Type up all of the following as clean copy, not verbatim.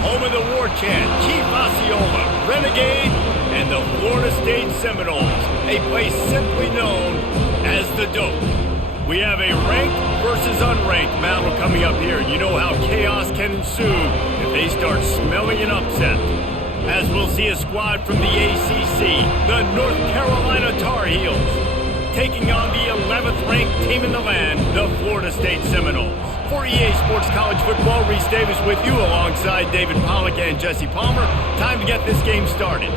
home of the war chant, Chief Osceola, Renegade, and the Florida State Seminoles, a place simply known as the Doak. We have a ranked versus unranked battle coming up here. You know how chaos can ensue if they start smelling an upset. As we'll see a squad from the ACC, the North Carolina Tar Heels, taking on the 11th ranked team in the land, the Florida State Seminoles. For EA Sports College Football, Reese Davis with you alongside David Pollack and Jesse Palmer. Time to get this game started.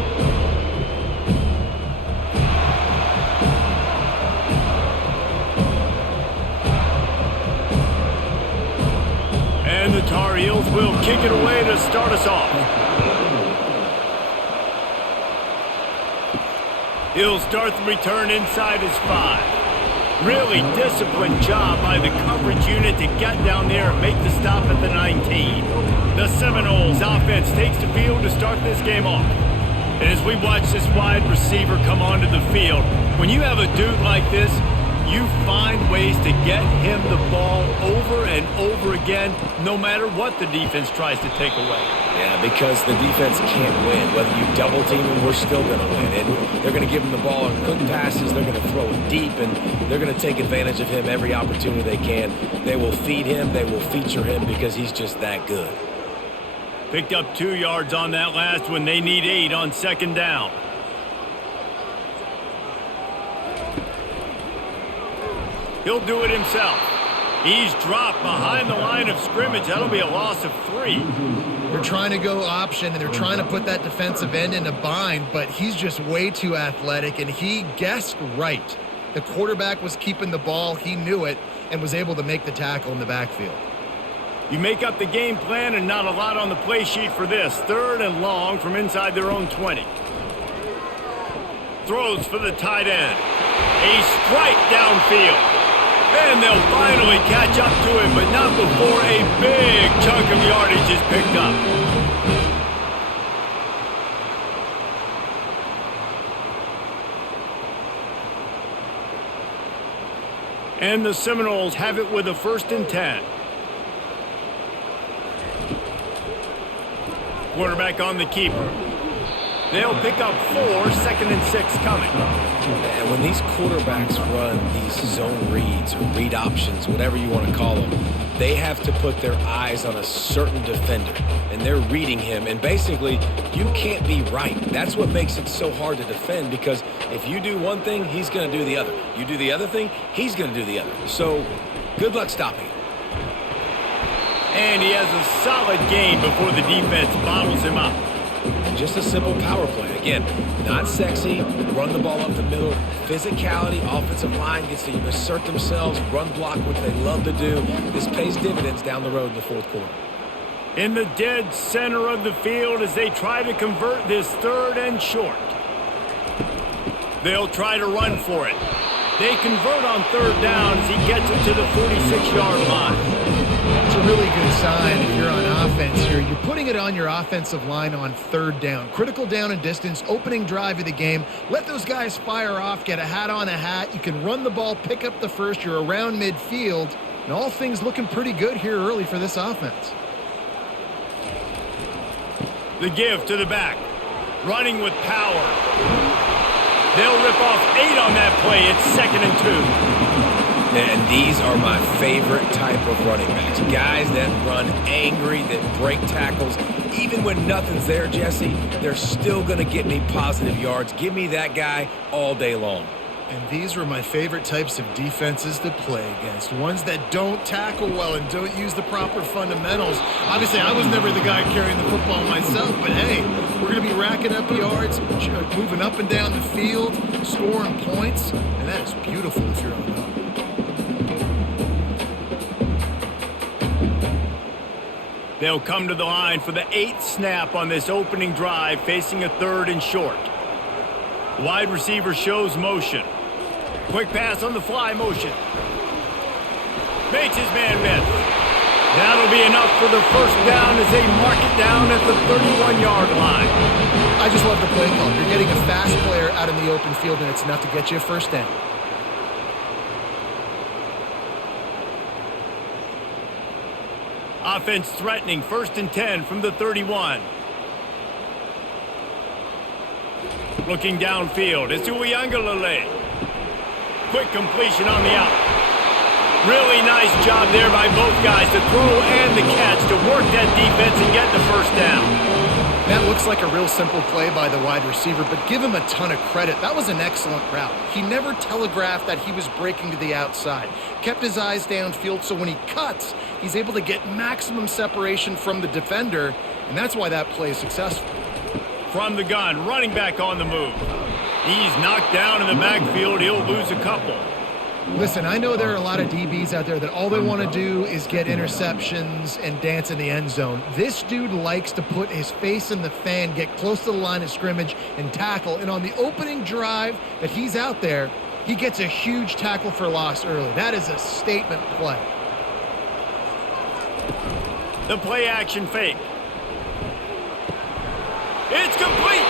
And the Tar Heels will kick it away to start us off. He'll start the return inside his 5. Really disciplined job by the coverage unit to get down there and make the stop at the 19. The Seminoles offense takes the field to start this game off. And as we watch this wide receiver come onto the field, when you have a dude like this, you find ways to get him the ball over and over again, no matter what the defense tries to take away. Yeah, because the defense can't win. Whether you double team him, we're still going to win. And they're going to give him the ball on quick passes. They're going to throw it deep, and they're going to take advantage of him every opportunity they can. They will feed him. They will feature him because he's just that good. Picked up 2 yards on that last one. They need 8 on second down. He'll do it himself. He's dropped behind the line of scrimmage. That'll be a loss of 3. They're trying to go option, and they're trying to put that defensive end in a bind, but he's just way too athletic, and he guessed right. The quarterback was keeping the ball. He knew it and was able to make the tackle in the backfield. You make up the game plan and not a lot on the play sheet for this. 3rd and long from inside their own 20. Throws for the tight end. A strike downfield. And they'll finally catch up to him, but not before a big chunk of yardage is picked up. And the Seminoles have it with a 1st and 10. Quarterback on the keeper. They'll pick up 4, 2nd and 6 coming. And when these quarterbacks run these zone reads or read options, whatever you want to call them, they have to put their eyes on a certain defender, and they're reading him. And basically, you can't be right. That's what makes it so hard to defend, because if you do one thing, he's going to do the other. You do the other thing, he's going to do the other. So good luck stopping him. And he has a solid gain before the defense bottles him up. Just a simple power play. Again, not sexy, run the ball up the middle, physicality, offensive line gets to assert themselves, run block, which they love to do. This pays dividends down the road in the 4th quarter. In the dead center of the field as they try to convert this 3rd and short. They'll try to run for it. They convert on 3rd down as he gets it to the 46-yard line. It's a really good sign if you're on offense here. You're putting it on your offensive line on 3rd down. Critical down and distance, opening drive of the game. Let those guys fire off, get a hat on a hat. You can run the ball, pick up the 1st. You're around midfield. And all things looking pretty good here early for this offense. The give to the back. Running with power. They'll rip off 8 on that play. It's 2nd and 2. And these are my favorite type of running backs. Guys that run angry, that break tackles. Even when nothing's there, Jesse, they're still going to get me positive yards. Give me that guy all day long. And these were my favorite types of defenses to play against. Ones that don't tackle well and don't use the proper fundamentals. Obviously, I was never the guy carrying the football myself, but hey, we're going to be racking up yards, moving up and down the field, scoring points, and that is beautiful if you're on the hook. They'll come to the line for the 8th snap on this opening drive, facing a 3rd and short. Wide receiver shows motion. Quick pass on the fly motion. Makes his man miss. That'll be enough for the 1st down as they mark it down at the 31-yard line. I just love the play call. You're getting a fast player out in the open field, and it's enough to get you a 1st down. Offense threatening 1st and 10 from the 31. Looking downfield, it's Uiagalelei. Quick completion on the out. Really nice job there by both guys to throw and the catch to work that defense and get the first down. That looks like a real simple play by the wide receiver, but give him a ton of credit. That was an excellent route. He never telegraphed that he was breaking to the outside. Kept his eyes downfield, so when he cuts, he's able to get maximum separation from the defender, and that's why that play is successful. From the gun, running back on the move. He's knocked down in the backfield. He'll lose a couple. Listen, I know there are a lot of DBs out there that all they want to do is get interceptions and dance in the end zone. This dude likes to put his face in the fan, get close to the line of scrimmage, and tackle. And on the opening drive that he's out there, he gets a huge tackle for loss early. That is a statement play. The play action fake. It's complete.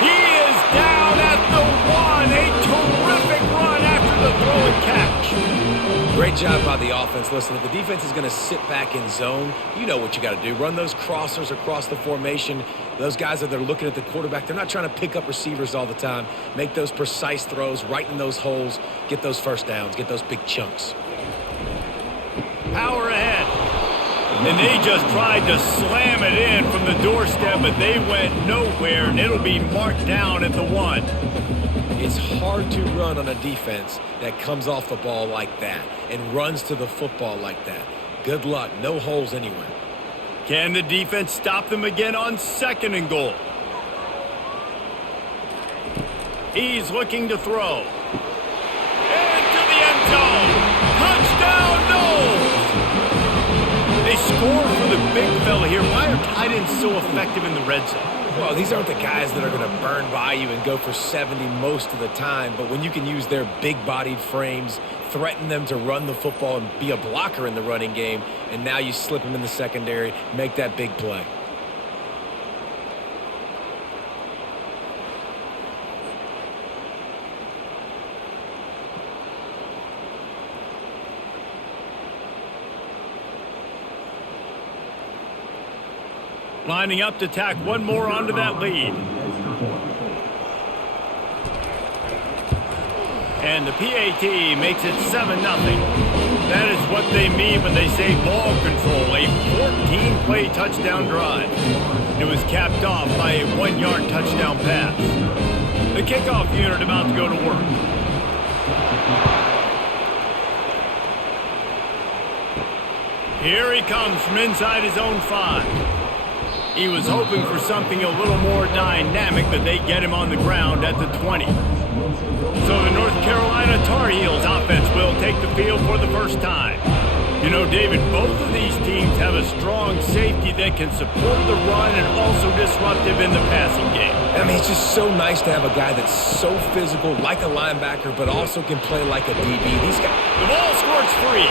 He is down at the 1. A terrific run after the throw and catch. Great job by the offense. Listen, if the defense is going to sit back in zone, you know what you got to do. Run those crossers across the formation. Those guys that are looking at the quarterback, they're not trying to pick up receivers all the time. Make those precise throws, right in those holes, get those first downs, get those big chunks. Power ahead. And they just tried to slam it in from the doorstep, but they went nowhere, and it'll be marked down at the 1. It's hard to run on a defense that comes off the ball like that and runs to the football like that. Good luck. No holes anywhere. Can the defense stop them again on 2nd and goal? He's looking to throw. Into the end zone. Touchdown, Knowles! They score for the big fella here. Why are tight ends so effective in the red zone? Well, these aren't the guys that are going to burn by you and go for 70 most of the time, but when you can use their big-bodied frames, threaten them to run the football and be a blocker in the running game, and now you slip them in the secondary, make that big play. Lining up to tack one more onto that lead. And the PAT makes it 7-0. That is what they mean when they say ball control, a 14-play touchdown drive. It was capped off by a 1-yard touchdown pass. The kickoff unit about to go to work. Here he comes from inside his own 5. He was hoping for something a little more dynamic, but they get him on the ground at the 20. So the North Carolina Tar Heels offense will take the field for the first time. You know, David, both of these teams have a strong safety that can support the run and also disruptive in the passing game. I mean, it's just so nice to have a guy that's so physical, like a linebacker, but also can play like a DB. These guys. The ball squirts free.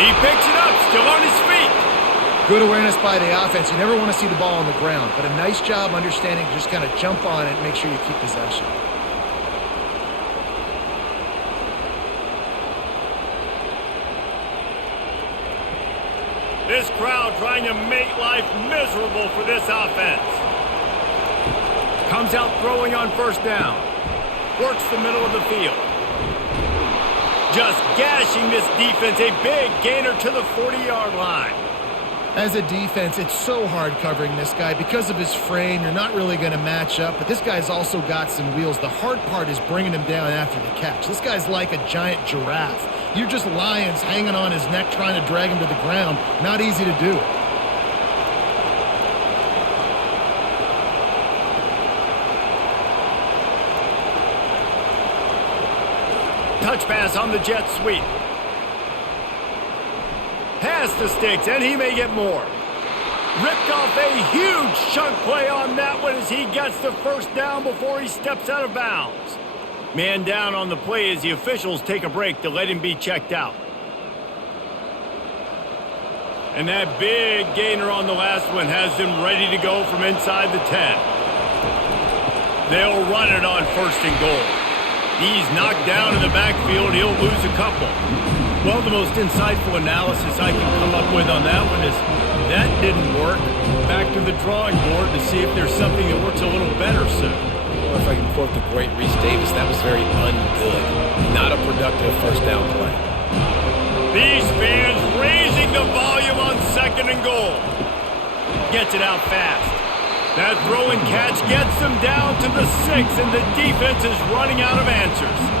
He picks it up, still on his feet. Good awareness by the offense. You never want to see the ball on the ground, but a nice job understanding to just kind of jump on it and make sure you keep possession. This crowd trying to make life miserable for this offense. Comes out throwing on 1st down. Works the middle of the field. Just gashing this defense. A big gainer to the 40-yard line. As a defense, it's so hard covering this guy. Because of his frame, you're not really going to match up, but this guy's also got some wheels. The hard part is bringing him down after the catch. This guy's like a giant giraffe. You're just lions hanging on his neck trying to drag him to the ground. Not easy to do. Touch pass on the jet sweep. Past the sticks, and he may get more. Ripped off a huge chunk play on that one as he gets the 1st down before he steps out of bounds. Man down on the play as the officials take a break to let him be checked out. And that big gainer on the last one has him ready to go from inside the 10. They'll run it on 1st and goal. He's knocked down in the backfield. He'll lose a couple. Well, the most insightful analysis I can come up with on that one is that didn't work. Back to the drawing board to see if there's something that works a little better soon. Or if I can quote the great Reese Davis, that was very ungood. Not a productive first down play. These fans raising the volume on 2nd and goal. Gets it out fast. That throw and catch gets them down to the 6, and the defense is running out of answers.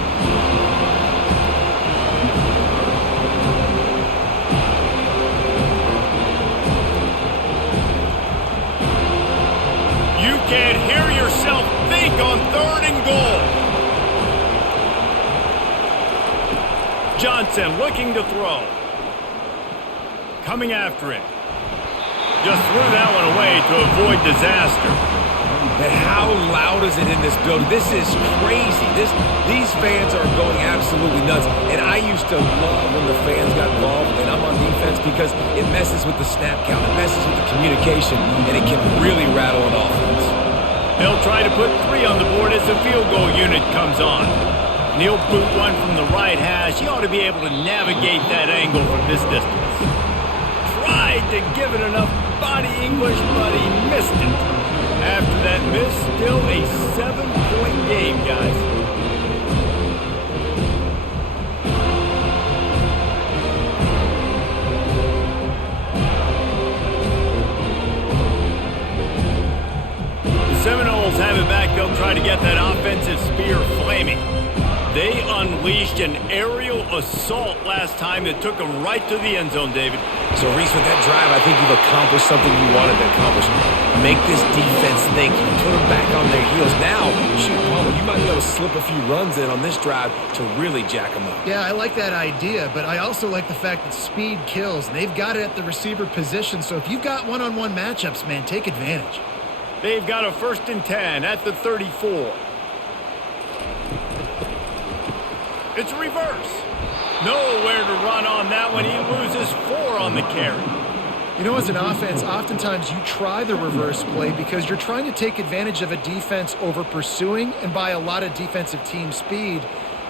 You can't hear yourself think on 3rd and goal. Johnson looking to throw. Coming after it. Just threw that one away to avoid disaster. And how loud is it in this building? This is crazy. These fans are going absolutely nuts. And I used to love when the fans got involved, and I'm on defense, because it messes with the snap count, it messes with the communication, and it can really rattle an offense. They'll try to put 3 on the board as the field goal unit comes on. And he'll boot one from the right hash. He ought to be able to navigate that angle from this distance. Tried to give it enough body English, but he missed it. After that miss, still a 7-point game, guys. The Seminoles have it back. They'll try to get that offensive spear flaming. They unleashed an aerial assault last time that took them right to the end zone, David. So, Reese, with that drive, I think you've accomplished something you wanted to accomplish. Make this defense think. You put them back on their heels. Now, shoot, Palmer, you might be able to slip a few runs in on this drive to really jack them up. Yeah, I like that idea, but I also like the fact that speed kills. They've got it at the receiver position, so if you've got one-on-one matchups, man, take advantage. They've got a 1st and 10 at the 34. It's a reverse. Nowhere to run on that one. He loses 4 on the carry. You know, as an offense, oftentimes you try the reverse play because you're trying to take advantage of a defense over pursuing and by a lot of defensive team speed.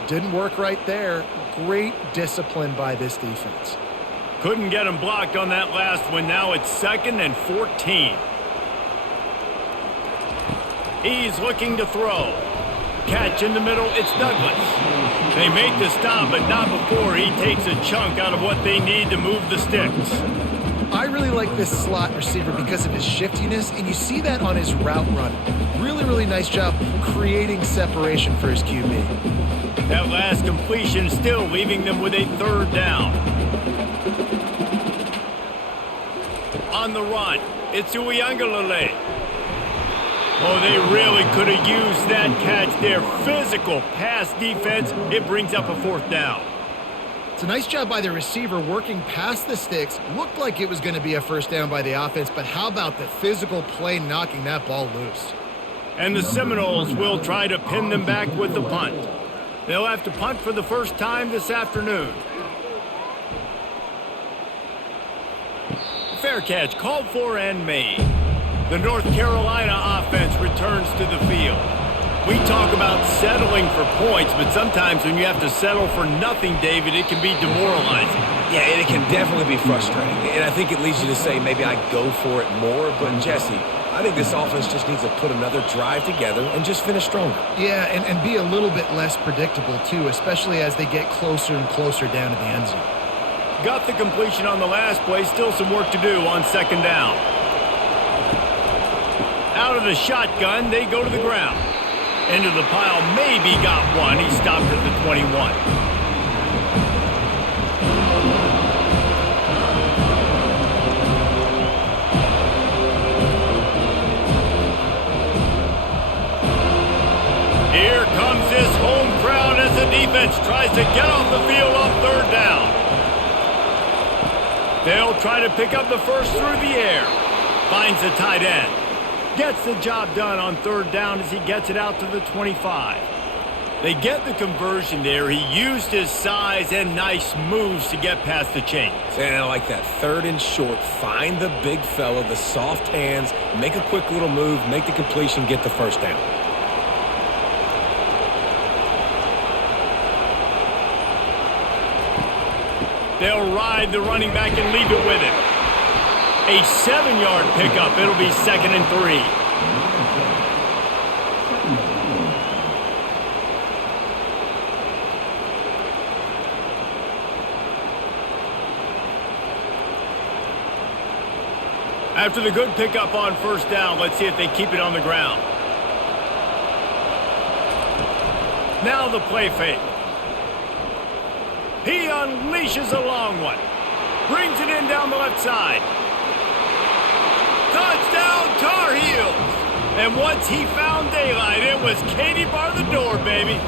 Didn't work right there. Great discipline by this defense. Couldn't get him blocked on that last one. Now it's 2nd and 14. He's looking to throw. Catch in the middle. It's Douglas. They make the stop, but not before he takes a chunk out of what they need to move the sticks. I really like this slot receiver because of his shiftiness, and you see that on his route running. Really, really nice job creating separation for his QB. That last completion still leaving them with a 3rd down. On the run, it's Uiagalelei. Oh, they really could have used that catch there. Physical pass defense. It brings up a 4th down. It's a nice job by the receiver working past the sticks. Looked like it was going to be a 1st down by the offense, but how about the physical play knocking that ball loose? And the Seminoles will try to pin them back with the punt. They'll have to punt for the first time this afternoon. Fair catch called for and made. The North Carolina offense returns to the field. We talk about settling for points, but sometimes when you have to settle for nothing, David, it can be demoralizing. Yeah, and it can definitely be frustrating. And I think it leads you to say maybe I go for it more. But, Jesse, I think this offense just needs to put another drive together and just finish stronger. Yeah, and be a little bit less predictable, too, especially as they get closer and closer down to the end zone. Got the completion on the last play. Still some work to do on 2nd down. Out of the shotgun, they go to the ground. Into the pile, maybe got one. He stopped at the 21. Here comes this home crowd as the defense tries to get off the field on 3rd down. They'll try to pick up the first through the air. Finds the tight end. Gets the job done on 3rd down as he gets it out to the 25. They get the conversion there. He used his size and nice moves to get past the chains. And I like that. 3rd and short. Find the big fella, the soft hands, make a quick little move, make the completion, get the 1st down. They'll ride the running back and leave it with him. A 7-yard pickup. It'll be 2nd and 3. After the good pickup on 1st down, let's see if they keep it on the ground. Now the play fake. He unleashes a long one. Brings it in down the left side. Touchdown Tar Heels! And once he found daylight, it was Katie bar the door, baby.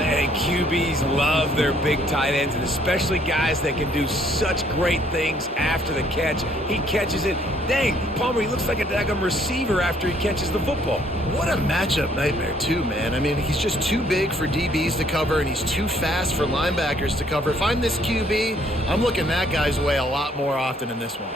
And QBs love their big tight ends, and especially guys that can do such great things after the catch. He catches it. Dang, Palmer, he looks like a daggum receiver after he catches the football. What a matchup nightmare, too, man. I mean, he's just too big for DBs to cover, and he's too fast for linebackers to cover. If I'm this QB, I'm looking that guy's way a lot more often in this one.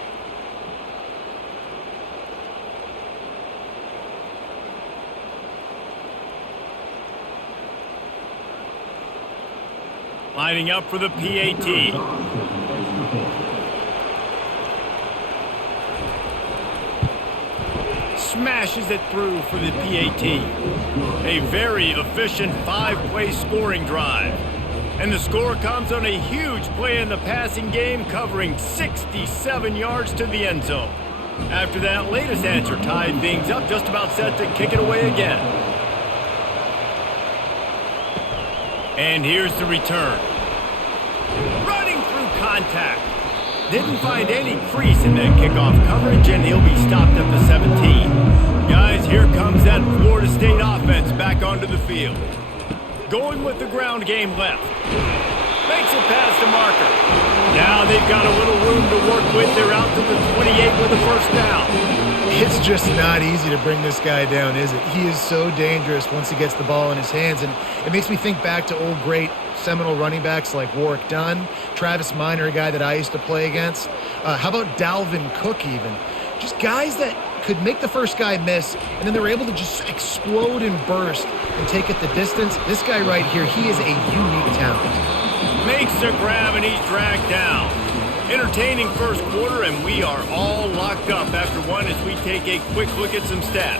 Lining up for the PAT. Smashes it through for the PAT. A very efficient 5-play scoring drive. And the score comes on a huge play in the passing game, covering 67 yards to the end zone. After that latest answer tied things up, just about set to kick it away again. And here's the return. Running through contact. Didn't find any crease in that kickoff coverage, and he'll be stopped at the 17. Guys, here comes that Florida State offense back onto the field. Going with the ground game left. Makes it past the marker. Now they've got a little room to work with. They're out to the 28 with a 1st down. It's just not easy to bring this guy down, is it? He is so dangerous once he gets the ball in his hands, and it makes me think back to old great Seminole running backs like Warwick Dunn, Travis Minor, a guy that I used to play against. How about Dalvin Cook even? Just guys that could make the first guy miss, and then they were able to just explode and burst and take it the distance. This guy right here, he is a unique talent. Makes the grab, and he's dragged down. Entertaining first quarter, and we are all locked up after one as we take a quick look at some stats.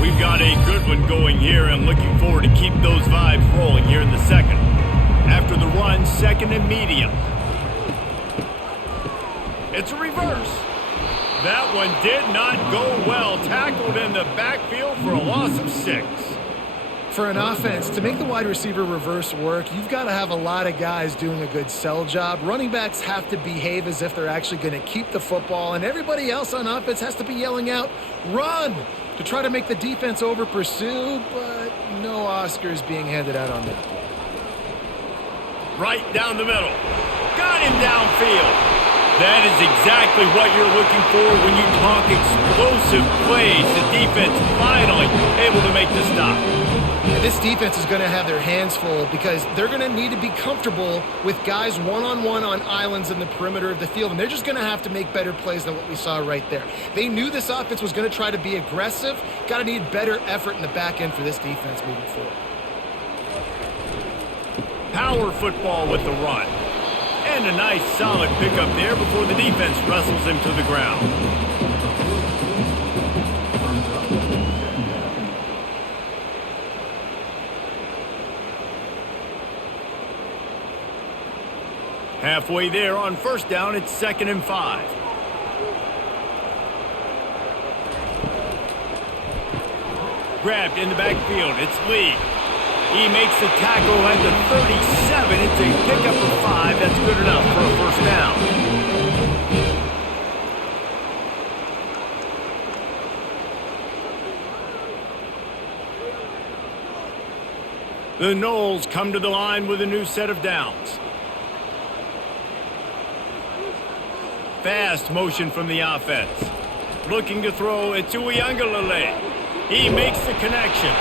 We've got a good one going here, and looking forward to keep those vibes rolling here in the second. After the run, 2nd and medium. It's a reverse. That one did not go well. Tackled in the backfield for a loss of 6. For an offense, to make the wide receiver reverse work, you've got to have a lot of guys doing a good sell job. Running backs have to behave as if they're actually going to keep the football, and everybody else on offense has to be yelling out, "Run!" to try to make the defense over pursue, but no Oscars being handed out on that play. Right down the middle. Got him downfield. That is exactly what you're looking for when you talk explosive plays. The defense finally able to make the stop. And this defense is going to have their hands full because they're going to need to be comfortable with guys one-on-one on islands in the perimeter of the field, and they're just going to have to make better plays than what we saw right there. They knew this offense was going to try to be aggressive. Got to need better effort in the back end for this defense moving forward. Power football with the run. And a nice solid pickup there before the defense wrestles him to the ground. Halfway there on 1st down, it's 2nd and 5. Grabbed in the backfield, it's Lee. He makes the tackle at the 37. It's a pickup of 5. That's good enough for a 1st down. The Noles come to the line with a new set of downs. Fast motion from the offense. Looking to throw it to Uiagalelei. He makes the connection.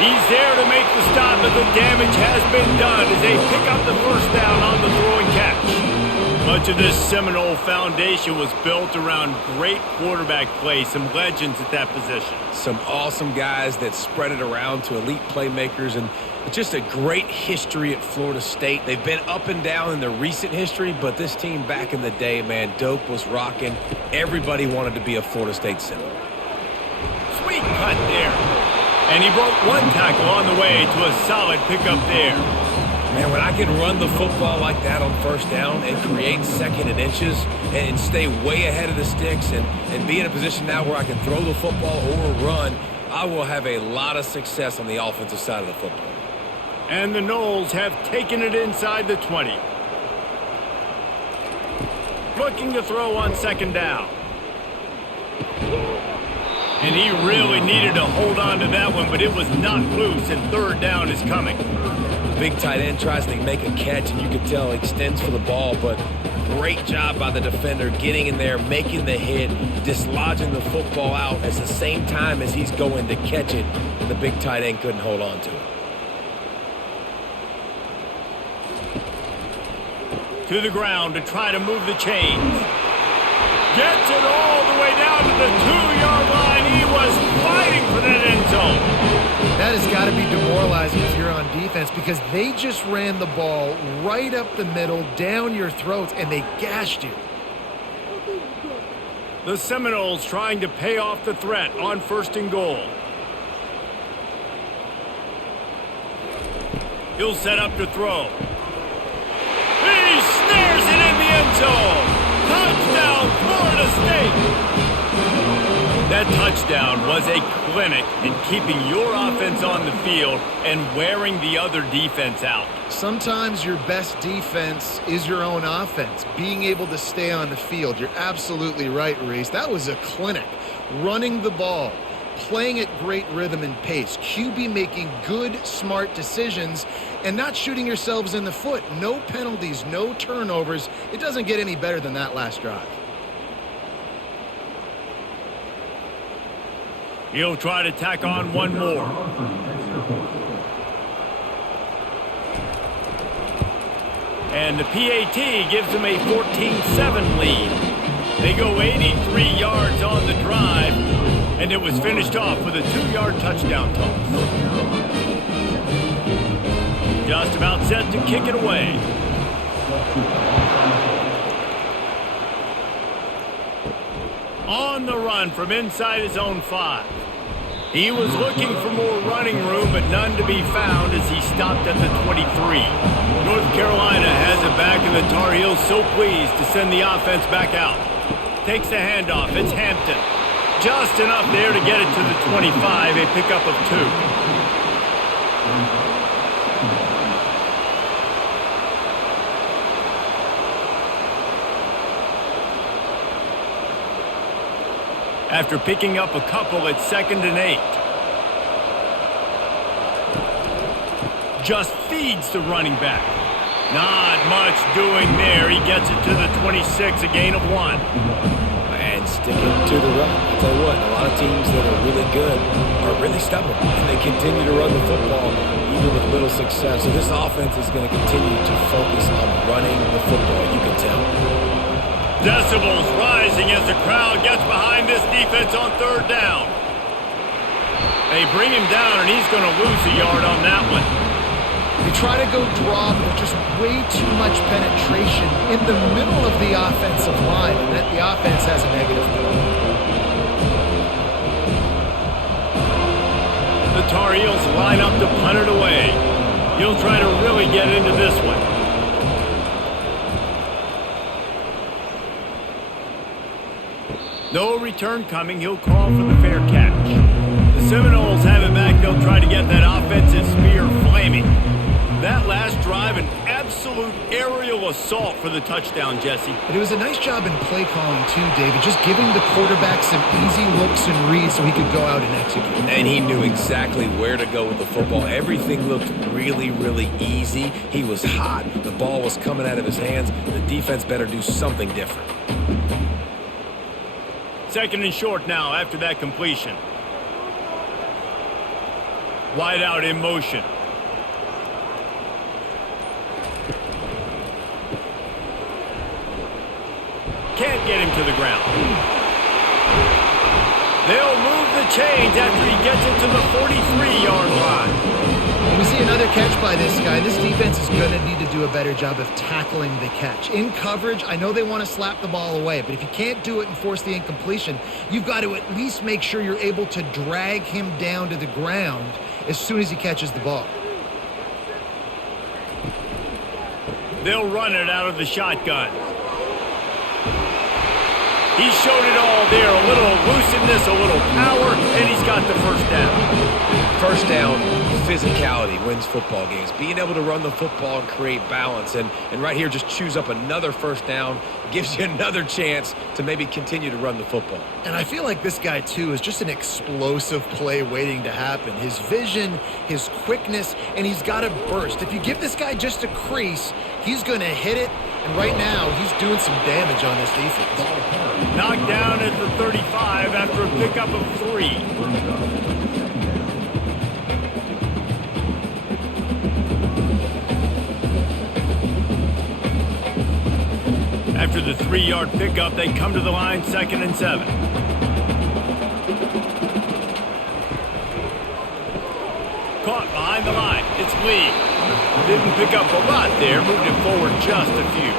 He's there to make the stop, but the damage has been done as they pick up the 1st down on the throwing catch. Much of this Seminole foundation was built around great quarterback play, some legends at that position. Some awesome guys that spread it around to elite playmakers, and just a great history at Florida State. They've been up and down in their recent history, but this team back in the day, man, Doak was rocking. Everybody wanted to be a Florida State Seminole. Sweet cut there. And he broke one tackle on the way to a solid pickup there. Man, when I can run the football like that on first down and create second and inches and stay way ahead of the sticks and be in a position now where I can throw the football or run, I will have a lot of success on the offensive side of the football. And the Noles have taken it inside the 20. Looking to throw on second down. And he really needed to hold on to that one, but it was not loose, and third down is coming. Big tight end tries to make a catch, and you can tell he extends for the ball, but great job by the defender getting in there, making the hit, dislodging the football out at the same time as he's going to catch it, and the big tight end couldn't hold on to it. To the ground to try to move the chains. Gets it all the way down to the 2-yard line. He was fighting for that end zone. That has got to be demoralizing if you're on defense because they just ran the ball right up the middle, down your throats, and they gashed you. The Seminoles trying to pay off the threat on first and goal. He'll set up to throw. He snares it in the end zone. Touchdown, Florida State. That touchdown was a clinic in keeping your offense on the field and wearing the other defense out. Sometimes your best defense is your own offense, being able to stay on the field. You're absolutely right, Reese. That was a clinic. Running the ball, playing at great rhythm and pace, QB making good, smart decisions, and not shooting yourselves in the foot. No penalties, no turnovers. It doesn't get any better than that last drive. He'll try to tack on one more. And the PAT gives them a 14-7 lead. They go 83 yards on the drive, and it was finished off with a 2-yard touchdown toss. Just about set to kick it away. On the run from inside his own 5. He was looking for more running room, but none to be found as he stopped at the 23. North Carolina has it back, and the Tar Heels so pleased to send the offense back out. Takes the handoff. It's Hampton. Just enough there to get it to the 25, a pickup of 2. After picking up a couple at 2nd and 8. Just feeds the running back. Not much doing there. He gets it to the 26, a gain of 1. And sticking to the run. I'll tell you what, a lot of teams that are really good are really stubborn, and they continue to run the football even with little success. So this offense is going to continue to focus on running the football, you can tell. Decibels rising as the crowd gets behind this defense on 3rd down. They bring him down, and he's going to lose a yard on that one. They try to go draw, but just way too much penetration in the middle of the offensive line, and that the offense has a negative play. The Tar Heels line up to punt it away. He'll try to really get into this one. No return coming. He'll call for the fair catch. The Seminoles have it back. They'll try to get that offensive spear flaming. That last drive, an absolute aerial assault for the touchdown, Jesse. But it was a nice job in play calling too, David. Just giving the quarterback some easy looks and reads so he could go out and execute. And he knew exactly where to go with the football. Everything looked really, really easy. He was hot. The ball was coming out of his hands. The defense better do something different. 2nd and short now after that completion. Wide out in motion. can't get him to the ground. They'll move the chains after he gets it to the 43-yard line. When we see another catch by this guy, this defense is going to need to do a better job of tackling the catch. In coverage, I know they want to slap the ball away, but if you can't do it and force the incompletion, you've got to at least make sure you're able to drag him down to the ground as soon as he catches the ball. They'll run it out of the shotgun. He showed it all there, a little elusiveness, a little power, and he's got the first down. First down, physicality wins football games. Being able to run the football and create balance. And right here, just choose up another first down, gives you another chance to maybe continue to run the football. And I feel like this guy, too, is just an explosive play waiting to happen. His vision, his quickness, and he's got a burst. If you give this guy just a crease, he's going to hit it. And right now, he's doing some damage on this defense. Knocked down at the 35 after a pickup of 3. After the 3-yard pickup, they come to the line, 2nd and 7. Caught behind the line. It's Lee. Didn't pick up a lot there, moved it forward just a few.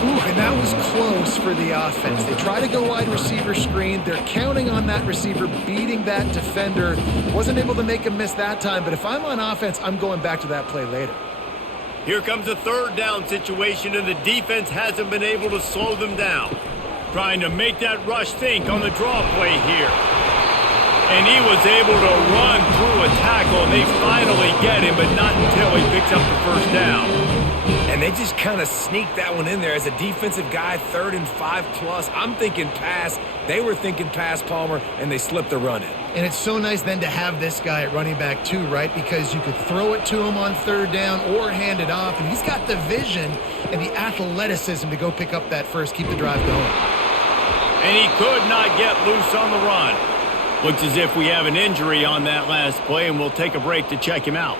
Ooh, and that was close for the offense. They try to go wide receiver screen. They're counting on that receiver beating that defender. Wasn't able to make him miss that time, but if I'm on offense, I'm going back to that play later. Here comes a 3rd down situation, and the defense hasn't been able to slow them down. Trying to make that rush think on the draw play here. And he was able to run through a tackle, and they finally get him, but not until he picks up the first down. And they just kind of sneaked that one in there as a defensive guy, 3rd and 5+. I'm thinking pass. They were thinking pass, Palmer, and they slipped the run in. And it's so nice then to have this guy at running back too, right? Because you could throw it to him on 3rd down or hand it off, and he's got the vision and the athleticism to go pick up that first, keep the drive going. And he could not get loose on the run. Looks as if we have an injury on that last play, and we'll take a break to check him out.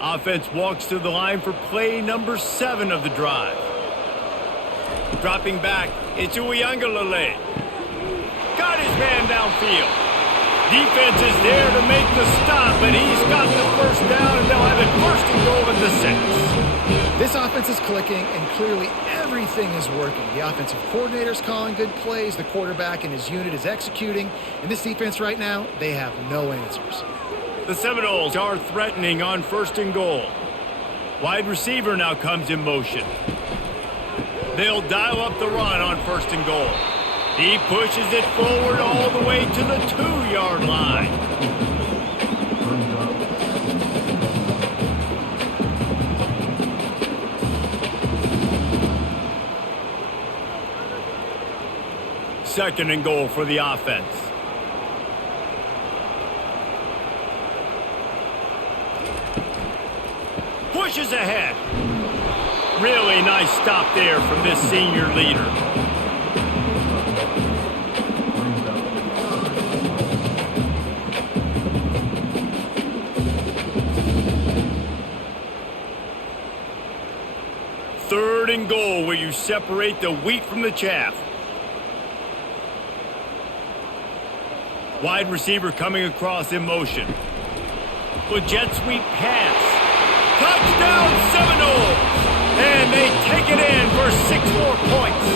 Offense walks to the line for play number 7 of the drive. Dropping back, it's Uiagalelei. Got his man downfield. Defense is there to make the stop, but he's got the first down, and they'll have it 1st and goal at the 6. This offense is clicking, and clearly everything is working. The offensive coordinator's calling good plays, the quarterback and his unit is executing, and this defense right now, they have no answers. The Seminoles are threatening on 1st and goal. Wide receiver now comes in motion. They'll dial up the run on 1st and goal. He pushes it forward all the way to the 2-yard line. Second and goal for the offense. Pushes ahead. Really nice stop there from this senior leader. Third and goal, where you separate the wheat from the chaff. Wide receiver coming across in motion. With jet sweep pass. Touchdown Seminoles! And they take it in for 6 more points.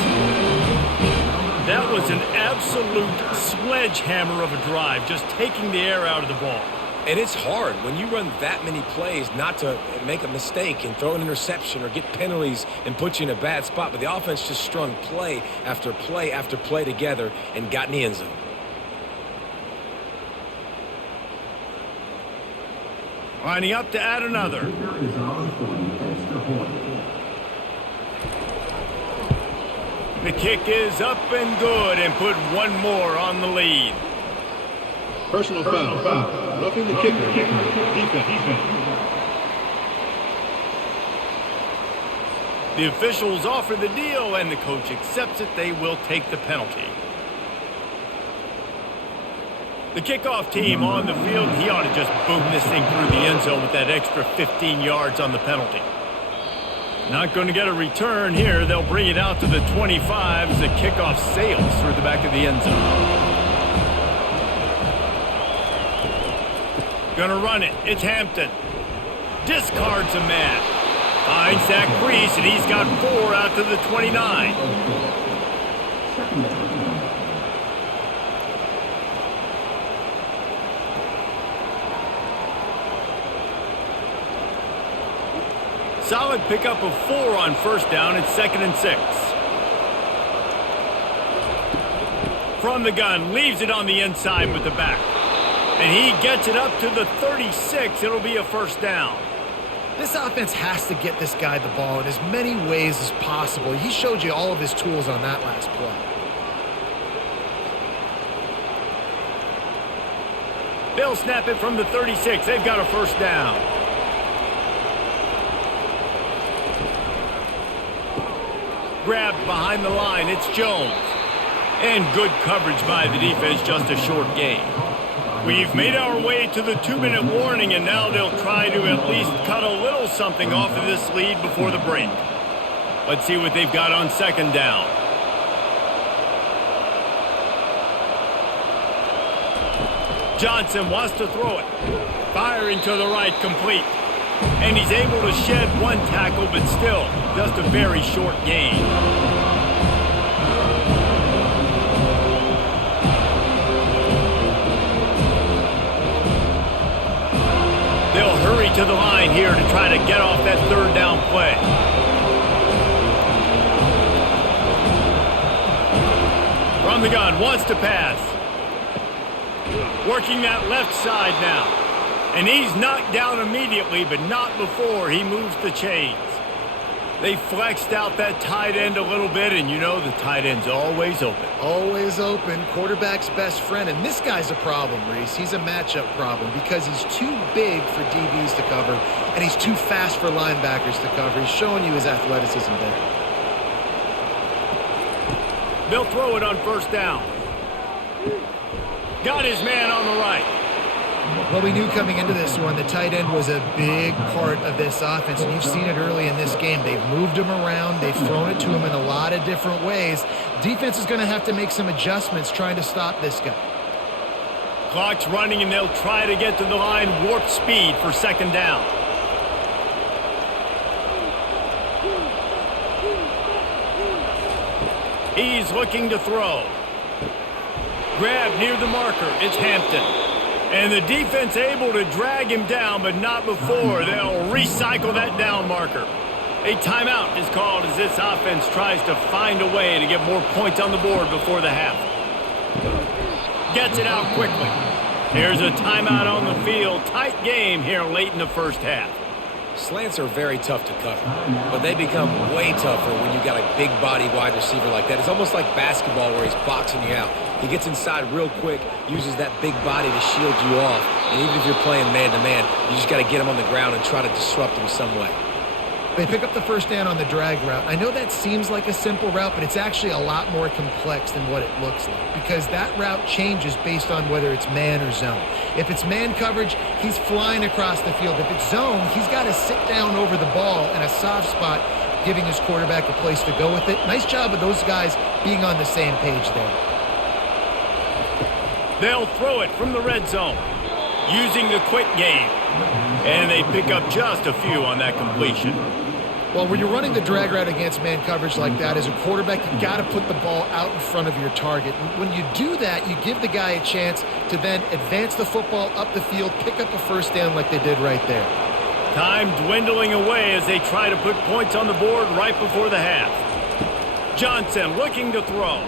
That was an absolute sledgehammer of a drive, just taking the air out of the ball. And it's hard when you run that many plays not to make a mistake and throw an interception or get penalties and put you in a bad spot. But the offense just strung play after play after play together and got in the end zone. Lining up to add another. The kick is up and good, and put one more on the lead. Personal foul. Roughing the kicker. Defense. The officials offer the deal, and the coach accepts it. They will take the penalty. The kickoff team on the field, he ought to just boom this thing through the end zone with that extra 15 yards on the penalty. Not going to get a return here. They'll bring it out to the 25 as the kickoff sails through the back of the end zone. Gonna run it. It's Hampton. Discards a man. Finds that crease, and he's got 4 out to the 29. Solid pickup of 4 on first down. It's 2nd and 6. From the gun, leaves it on the inside with the back. And he gets it up to the 36. It'll be a first down. This offense has to get this guy the ball in as many ways as possible. He showed you all of his tools on that last play. They'll snap it from the 36. They've got a first down. Grabbed behind the line. It's Jones. And good coverage by the defense, just a short gain. We've made our way to the 2-minute warning, and now they'll try to at least cut a little something off of this lead before the break. Let's see what they've got on 2nd down. Johnson wants to throw it. Firing to the right, complete. And he's able to shed 1 tackle, but still, just a very short gain. They'll hurry to the line here to try to get off that 3rd down play. From the gun, wants to pass. Working that left side now. And he's knocked down immediately, but not before he moves the chains. They flexed out that tight end a little bit, and you know the tight end's always open. Always open, quarterback's best friend. And this guy's a problem, Reese. He's a matchup problem because he's too big for DBs to cover, and he's too fast for linebackers to cover. He's showing you his athleticism there. They'll throw it on first down. Got his man on the right. Well, we knew coming into this one the tight end was a big part of this offense, and you've seen it early in this game. They've moved him around. They've thrown it to him in a lot of different ways. Defense is going to have to make some adjustments trying to stop this guy. Clock's running, and they'll try to get to the line warp speed for 2nd down. He's looking to throw. Grab near the marker. It's Hampton. And the defense able to drag him down, but not before. They'll recycle that down marker. A timeout is called as this offense tries to find a way to get more points on the board before the half. Gets it out quickly. Here's a timeout on the field. Tight game here late in the first half. Slants are very tough to cover, but they become way tougher when you've got a big body wide receiver like that. It's almost like basketball where he's boxing you out. He gets inside real quick, uses that big body to shield you off, and even if you're playing man-to-man, you just got to get him on the ground and try to disrupt him some way. They pick up the first down on the drag route. I know that seems like a simple route, but it's actually a lot more complex than what it looks like because that route changes based on whether it's man or zone. If it's man coverage, he's flying across the field. If it's zone, he's got to sit down over the ball in a soft spot, giving his quarterback a place to go with it. Nice job of those guys being on the same page there. They'll throw it from the red zone using the quick game. And they pick up just a few on that completion. Well, when you're running the drag route against man coverage like that, as a quarterback, you got to put the ball out in front of your target. When you do that, you give the guy a chance to then advance the football up the field, pick up a first down like they did right there. Time dwindling away as they try to put points on the board right before the half. Johnson looking to throw.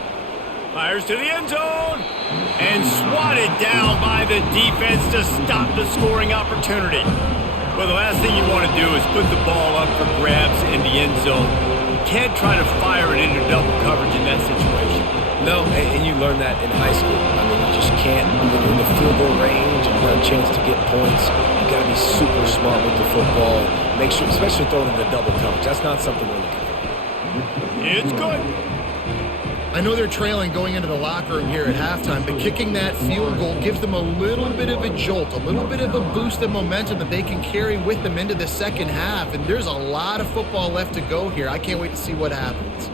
Fires to the end zone and swatted down by the defense to stop the scoring opportunity. Well, the last thing you want to do is put the ball up for grabs in the end zone. You can't try to fire it into double coverage in that situation. No, and you learn that in high school. I mean, you just can't. When you're in the field goal range and you have a chance to get points, you got to be super smart with the football. Make sure, especially throwing in the double coverage. That's not something we're looking for. It's good. I know they're trailing going into the locker room here at halftime, but kicking that field goal gives them a little bit of a jolt, a little bit of a boost of momentum that they can carry with them into the second half. And there's a lot of football left to go here. I can't wait to see what happens.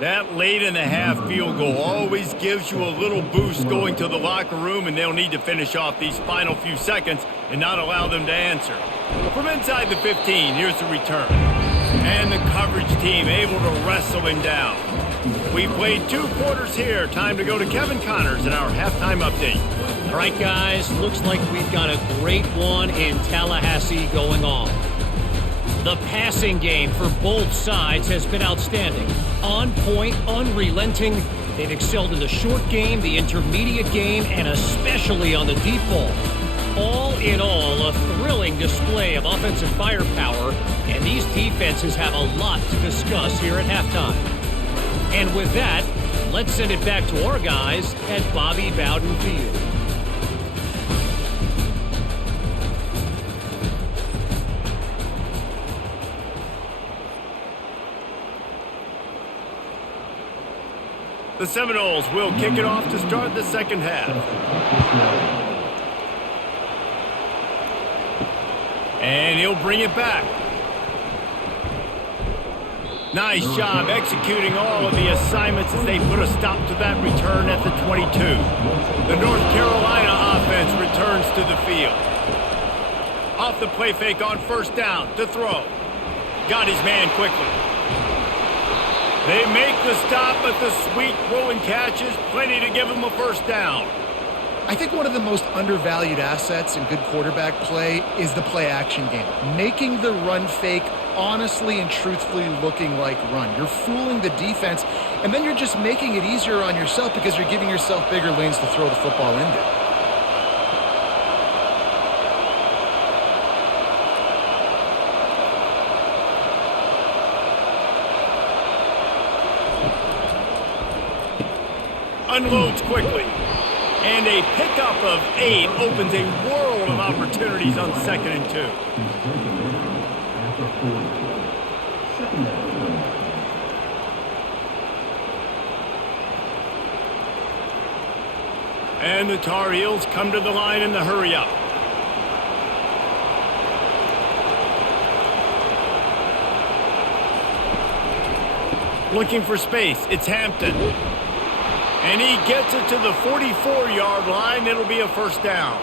That late in the half field goal always gives you a little boost going to the locker room, and they'll need to finish off these final few seconds and not allow them to answer. From inside the 15, here's the return. And the coverage team able to wrestle him down. We've played 2 quarters here. Time to go to Kevin Connors in our halftime update. All right, guys, looks like we've got a great one in Tallahassee going on. The passing game for both sides has been outstanding. On point, unrelenting. They've excelled in the short game, the intermediate game, and especially on the deep ball. All in all, a thrilling display of offensive firepower, and these defenses have a lot to discuss here at halftime. And with that, let's send it back to our guys at Bobby Bowden Field. The Seminoles will kick it off to start the second half. And he'll bring it back. Nice job executing all of the assignments as they put a stop to that return at the 22. The North Carolina offense returns to the field. Off the play fake on first down to throw. Got his man quickly. They make the stop, but the sweet throw and catch is plenty to give him a first down. I think one of the most undervalued assets in good quarterback play is the play-action game. Making the run fake honestly and truthfully looking like run. You're fooling the defense, and then you're just making it easier on yourself because you're giving yourself bigger lanes to throw the football into. Unloads quickly. And a pickup of 8 opens a world of opportunities on 2nd and 2. And the Tar Heels come to the line in the hurry up. Looking for space. It's Hampton. And he gets it to the 44-yard line. It'll be a first down.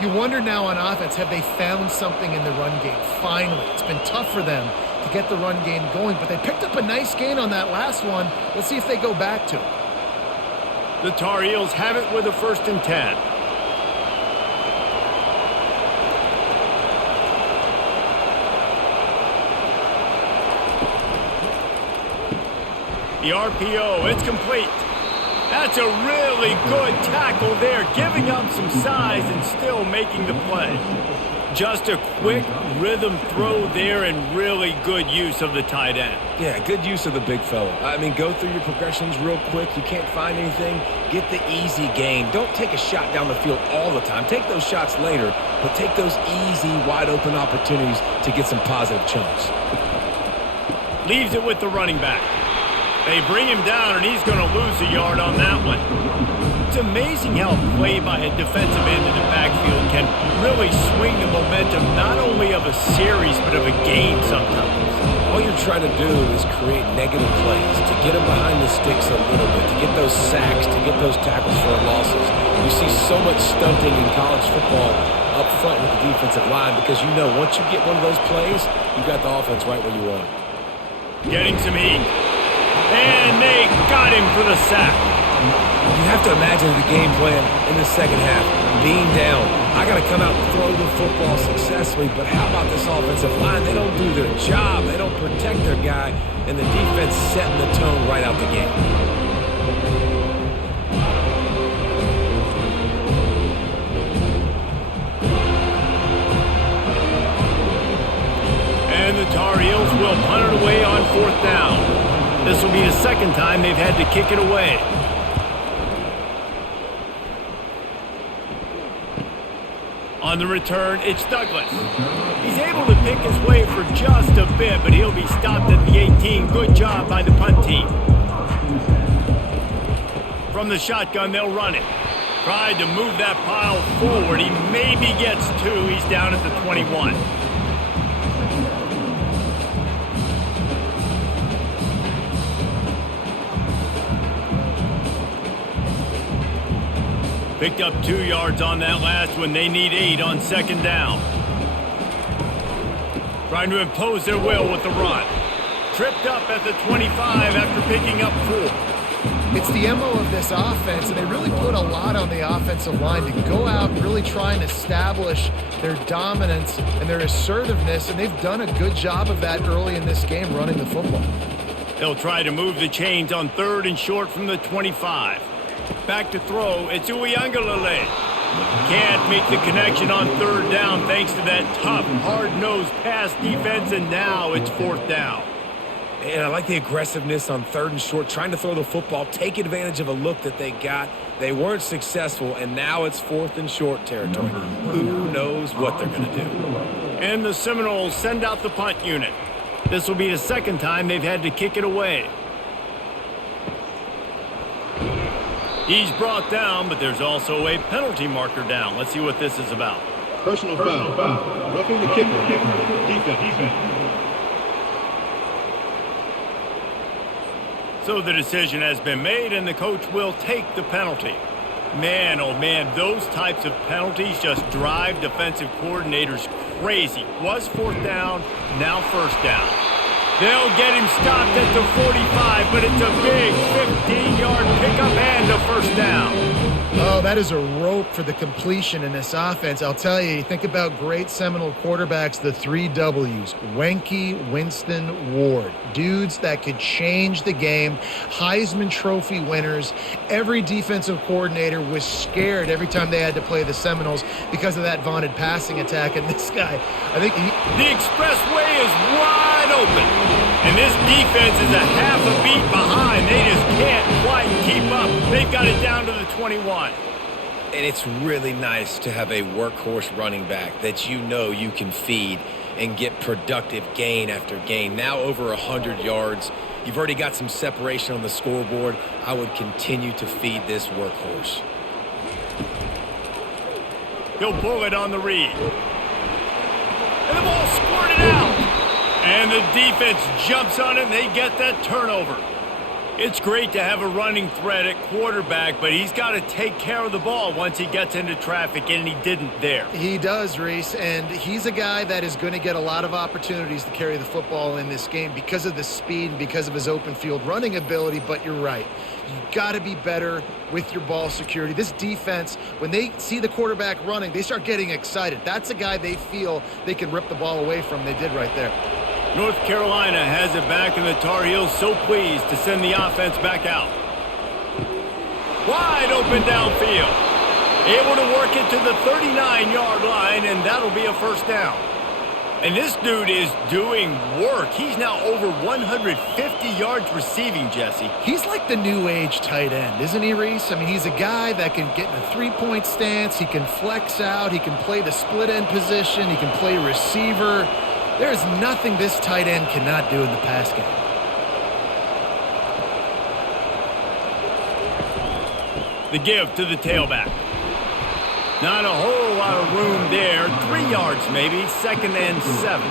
You wonder now on offense, have they found something in the run game? Finally, it's been tough for them to get the run game going, but they picked up a nice gain on that last one. Let's see if they go back to it. The Tar Heels have it with a 1st and 10. The RPO, it's complete. That's a really good tackle there, giving up some size and still making the play. Just a quick rhythm throw there and really good use of the tight end. Yeah, good use of the big fella. I mean, go through your progressions real quick. You can't find anything. Get the easy gain. Don't take a shot down the field all the time. Take those shots later, but take those easy, wide-open opportunities to get some positive chunks. Leaves it with the running back. They bring him down, and he's going to lose a yard on that one. It's amazing how a play by a defensive end in the backfield can really swing the momentum not only of a series but of a game sometimes. All you're trying to do is create negative plays, to get them behind the sticks a little bit, to get those sacks, to get those tackles for losses. You see so much stunting in college football up front with the defensive line because you know once you get one of those plays, you got the offense right where you want it. Getting some heat. And they got him for the sack. You have to imagine the game plan in the second half. Being down, I got to come out and throw the football successfully, but how about this offensive line? They don't do their job. They don't protect their guy, and the defense setting the tone right out the game. Tar Heels will punt it away on 4th down. This will be the second time they've had to kick it away. On the return, it's Douglas. He's able to pick his way for just a bit, but he'll be stopped at the 18. Good job by the punt team. From the shotgun, they'll run it. Tried to move that pile forward. He maybe gets 2. He's down at the 21. Picked up 2 yards on that last one. They need 8 on 2nd down. Trying to impose their will with the run. Tripped up at the 25 after picking up 4. It's the MO of this offense, and they really put a lot on the offensive line to go out and really try and establish their dominance and their assertiveness, and they've done a good job of that early in this game running the football. They'll try to move the chains on 3rd and short from the 25. Back to throw, it's Uiagalelei. Can't make the connection on 3rd down thanks to that tough, hard-nosed pass defense, and now it's 4th down. And I like the aggressiveness on 3rd and short, trying to throw the football, take advantage of a look that they got. They weren't successful, and now it's 4th and short territory. Who knows what they're going to do? And the Seminoles send out the punt unit. This will be the second time they've had to kick it away. He's brought down, but there's also a penalty marker down. Let's see what this is about. Personal foul. Roughing the kicker. Defense. So the decision has been made, and the coach will take the penalty. Man, oh man, those types of penalties just drive defensive coordinators crazy. Was 4th down, now 1st down. They'll get him stopped at the 45, but it's a big 15-yard pickup and a 1st down. Oh, that is a rope for the completion in this offense. I'll tell you, think about great Seminole quarterbacks, the 3 W's. Wenke, Winston, Ward. Dudes that could change the game. Heisman Trophy winners. Every defensive coordinator was scared every time they had to play the Seminoles because of that vaunted passing attack. And this guy, I think The expressway is wide open. And this defense is a half a beat behind. They just can't quite keep up. They've got it down to the 21. And it's really nice to have a workhorse running back that you know you can feed and get productive gain after gain. Now over 100 yards. You've already got some separation on the scoreboard. I would continue to feed this workhorse. He'll pull it on the read. And the ball squirted out. And the defense jumps on it, and they get that turnover. It's great to have a running threat at quarterback, but he's got to take care of the ball once he gets into traffic, and he didn't there. He does, Reese, and he's a guy that is going to get a lot of opportunities to carry the football in this game because of the speed and because of his open field running ability, but you're right. You've got to be better with your ball security. This defense, when they see the quarterback running, they start getting excited. That's a guy they feel they can rip the ball away from. They did right there. North Carolina has it back, and the Tar Heels so pleased to send the offense back out. Wide open downfield. Able to work it to the 39-yard line, and that'll be a 1st down. And this dude is doing work. He's now over 150 yards receiving, Jesse. He's like the new age tight end, isn't he, Reese? I mean, he's a guy that can get in a 3-point stance. He can flex out. He can play the split end position. He can play receiver. There's nothing this tight end cannot do in the pass game. The give to the tailback. Not a whole lot of room there. 3 yards maybe. 2nd and 7.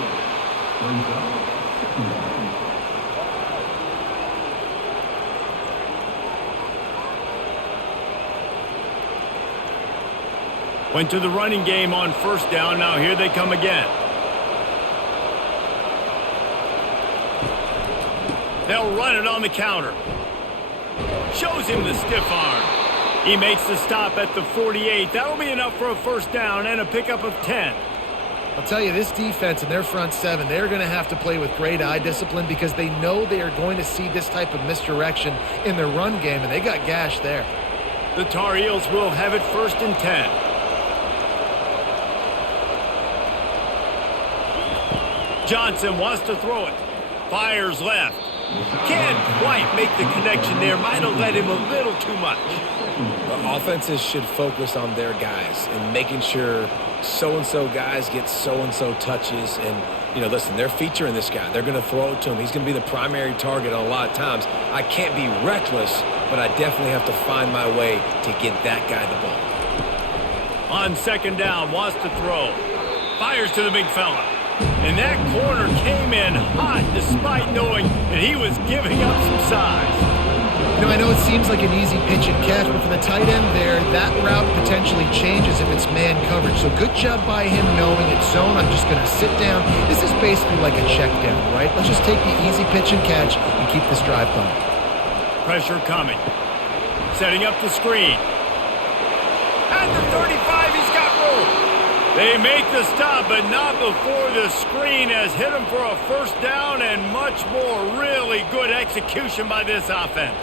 Went to the running game on 1st down. Now here they come again. They'll run it on the counter. Shows him the stiff arm. He makes the stop at the 48. That'll be enough for a 1st down and a pickup of 10. I'll tell you, this defense and their front 7, they're going to have to play with great eye discipline because they know they are going to see this type of misdirection in their run game, and they got gashed there. The Tar Heels will have it 1st and 10. Johnson wants to throw it. Fires left. Can't quite make the connection there. Might have led him a little too much. The offenses should focus on their guys and making sure so-and-so guys get so-and-so touches. And, listen, they're featuring this guy. They're going to throw it to him. He's going to be the primary target a lot of times. I can't be reckless, but I definitely have to find my way to get that guy the ball. On second down, wants to throw. Fires to the big fella. And that corner came in hot despite knowing that he was giving up some size. I know it seems like an easy pitch and catch, but for the tight end there, that route potentially changes if it's man coverage. So good job by him knowing it's zone. I'm just going to sit down. This is basically like a check down, right? Let's just take the easy pitch and catch and keep this drive going. Pressure coming. Setting up the screen. At the 35, he's got room. They make the stop, but not before the screen has hit him for a first down and much more. Really good execution by this offense.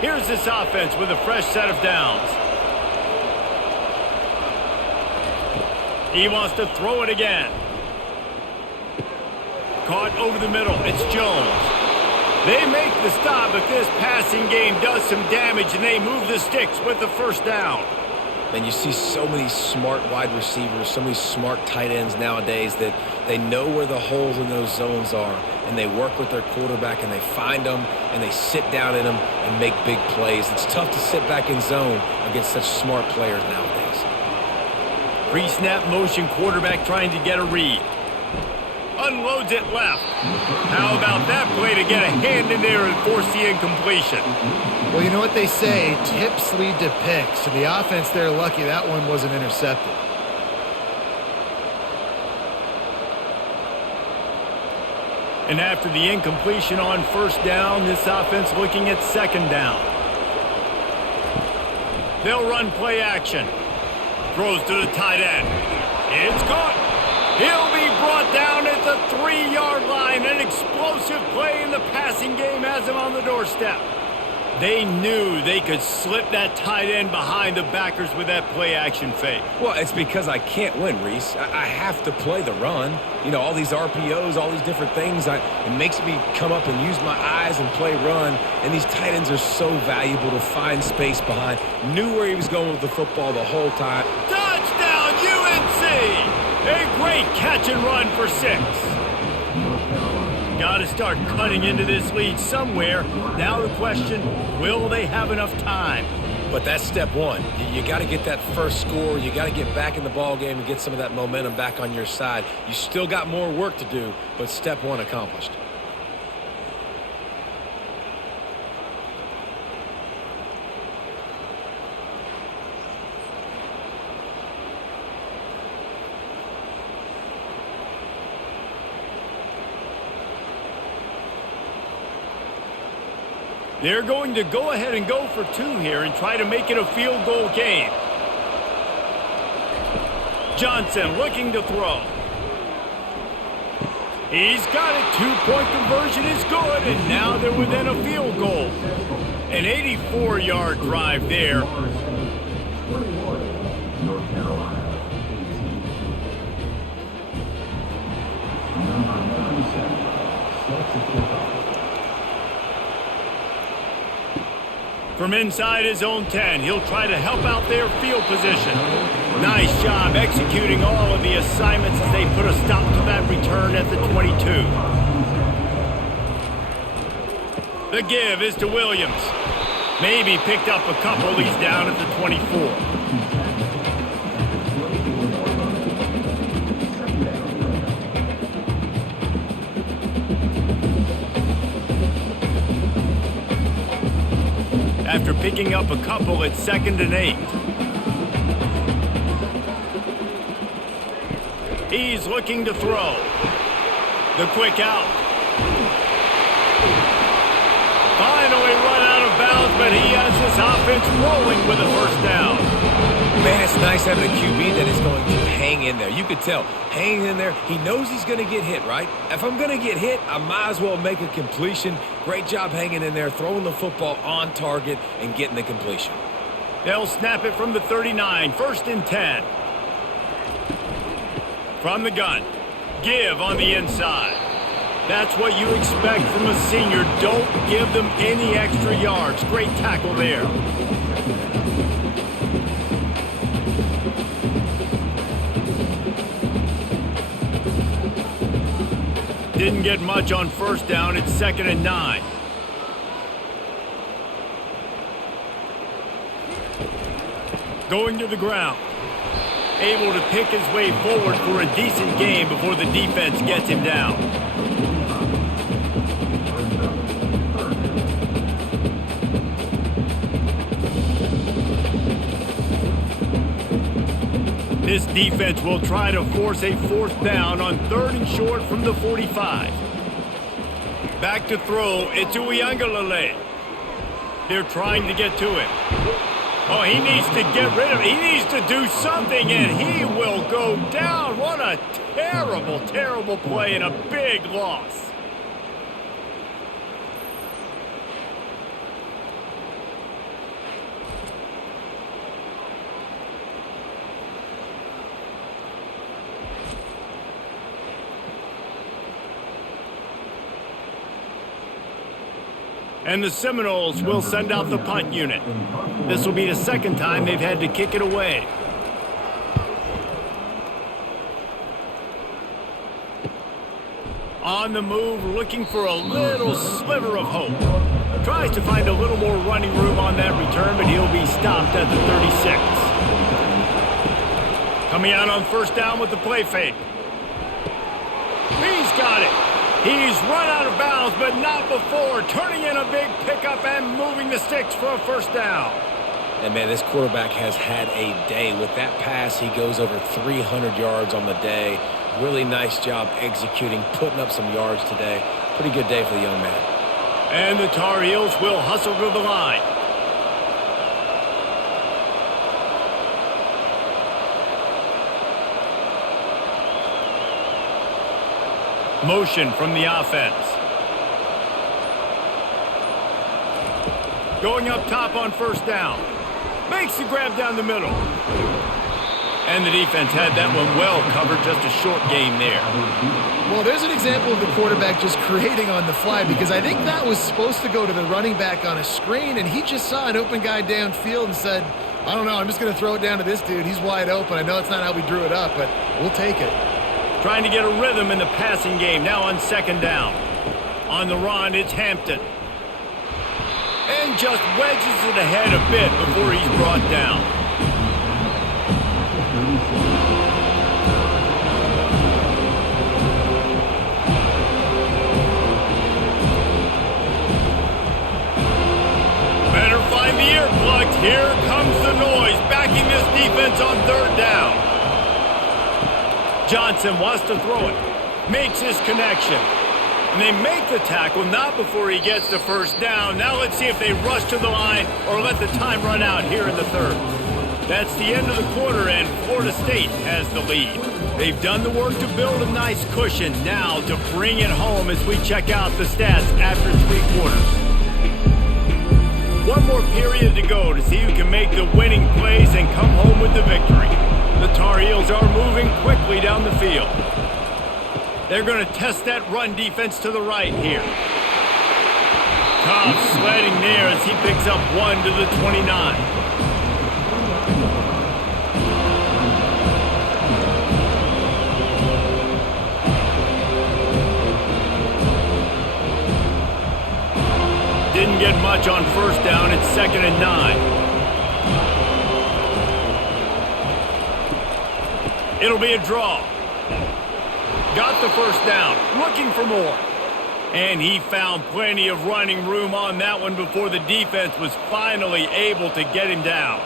Here's this offense with a fresh set of downs. He wants to throw it again. Caught over the middle. It's Jones. They make the stop, but this passing game does some damage, and they move the sticks with the first down. And you see so many smart wide receivers, so many smart tight ends nowadays that they know where the holes in those zones are, and they work with their quarterback, and they find them, and they sit down in them and make big plays. It's tough to sit back in zone against such smart players nowadays. Pre-snap motion quarterback trying to get a read. Unloads it left. How about that play to get a hand in there and force the incompletion? Well, you know what they say, tips lead to picks. So the offense, they're lucky that one wasn't intercepted. And after the incompletion on first down, this offense looking at second down. They'll run play action. Throws to the tight end. It's caught. He'll be brought down at the 3-yard line. An explosive play in the passing game has him on the doorstep. They knew they could slip that tight end behind the backers with that play-action fake. Well, it's because I can't win, Reese. I have to play the run. All these RPOs, all these different things. It makes me come up and use my eyes and play run. And these tight ends are so valuable to find space behind. Knew where he was going with the football the whole time. Touchdown, UNC! A great catch and run for 6. Got to start cutting into this lead somewhere. Now the question, will they have enough time? But that's step one. You got to get that first score. You got to get back in the ball game and get some of that momentum back on your side. You still got more work to do, but step one accomplished. They're going to go ahead and go for 2 here and try to make it a field goal game. Johnson looking to throw. He's got it. 2-point conversion is good, and now they're within a field goal. An 84-yard drive there. From inside his own 10, he'll try to help out their field position. Nice job executing all of the assignments as they put a stop to that return at the 22. The give is to Williams. Maybe picked up a couple. He's down at the 24. After picking up a couple, it's 2nd and 8. He's looking to throw. The quick out. Finally run out of bounds, but he has this offense rolling with a first down. Man, it's nice having a QB that is going to hang in there. You could tell, hanging in there. He knows he's going to get hit, right? If I'm going to get hit, I might as well make a completion. Great job hanging in there, throwing the football on target and getting the completion. They'll snap it from the 39, 1st and 10. From the gun, give on the inside. That's what you expect from a senior. Don't give them any extra yards. Great tackle there. Didn't get much on 1st down. It's 2nd and 9. Going to the ground. Able to pick his way forward for a decent game before the defense gets him down. This defense will try to force a 4th down on 3rd and short from the 45. Back to throw, it's Uiagalelei. They're trying to get to him. Oh, he needs to get rid of it. He needs to do something, and he will go down. What a terrible, terrible play and a big loss. And the Seminoles will send out the punt unit. This will be the 2nd time they've had to kick it away. On the move, looking for a little sliver of hope. Tries to find a little more running room on that return, but he'll be stopped at the 36. Coming out on 1st down with the play fake. He's got it. He's run out of bounds, but not before. Turning in a big pickup and moving the sticks for a 1st down. And, man, this quarterback has had a day. With that pass, he goes over 300 yards on the day. Really nice job executing, putting up some yards today. Pretty good day for the young man. And the Tar Heels will hustle to the line. Motion from the offense. Going up top on 1st down. Makes the grab down the middle. And the defense had that one well covered. Just a short game there. Well, there's an example of the quarterback just creating on the fly, because I think that was supposed to go to the running back on a screen, and he just saw an open guy downfield and said, I don't know, I'm just going to throw it down to this dude. He's wide open. I know it's not how we drew it up, but we'll take it. Trying to get a rhythm in the passing game. Now on 2nd down. On the run, it's Hampton. And just wedges it ahead a bit before he's brought down. Better find the earplugs. Here comes the noise. Backing this defense on 3rd down. Johnson wants to throw it. Makes his connection. And they make the tackle, not before he gets the 1st down. Now let's see if they rush to the line or let the time run out here in the 3rd. That's the end of the quarter, and Florida State has the lead. They've done the work to build a nice cushion. Now to bring it home as we check out the stats after 3 quarters. One more period to go to see who can make the winning plays and come home with the victory. The Tar Heels are moving quickly down the field. They're going to test that run defense to the right here. Cobb sledding there as he picks up 1 to the 29. Didn't get much on 1st down. It's 2nd and 9. It'll be a draw. Got the 1st down. Looking for more. And he found plenty of running room on that one before the defense was finally able to get him down.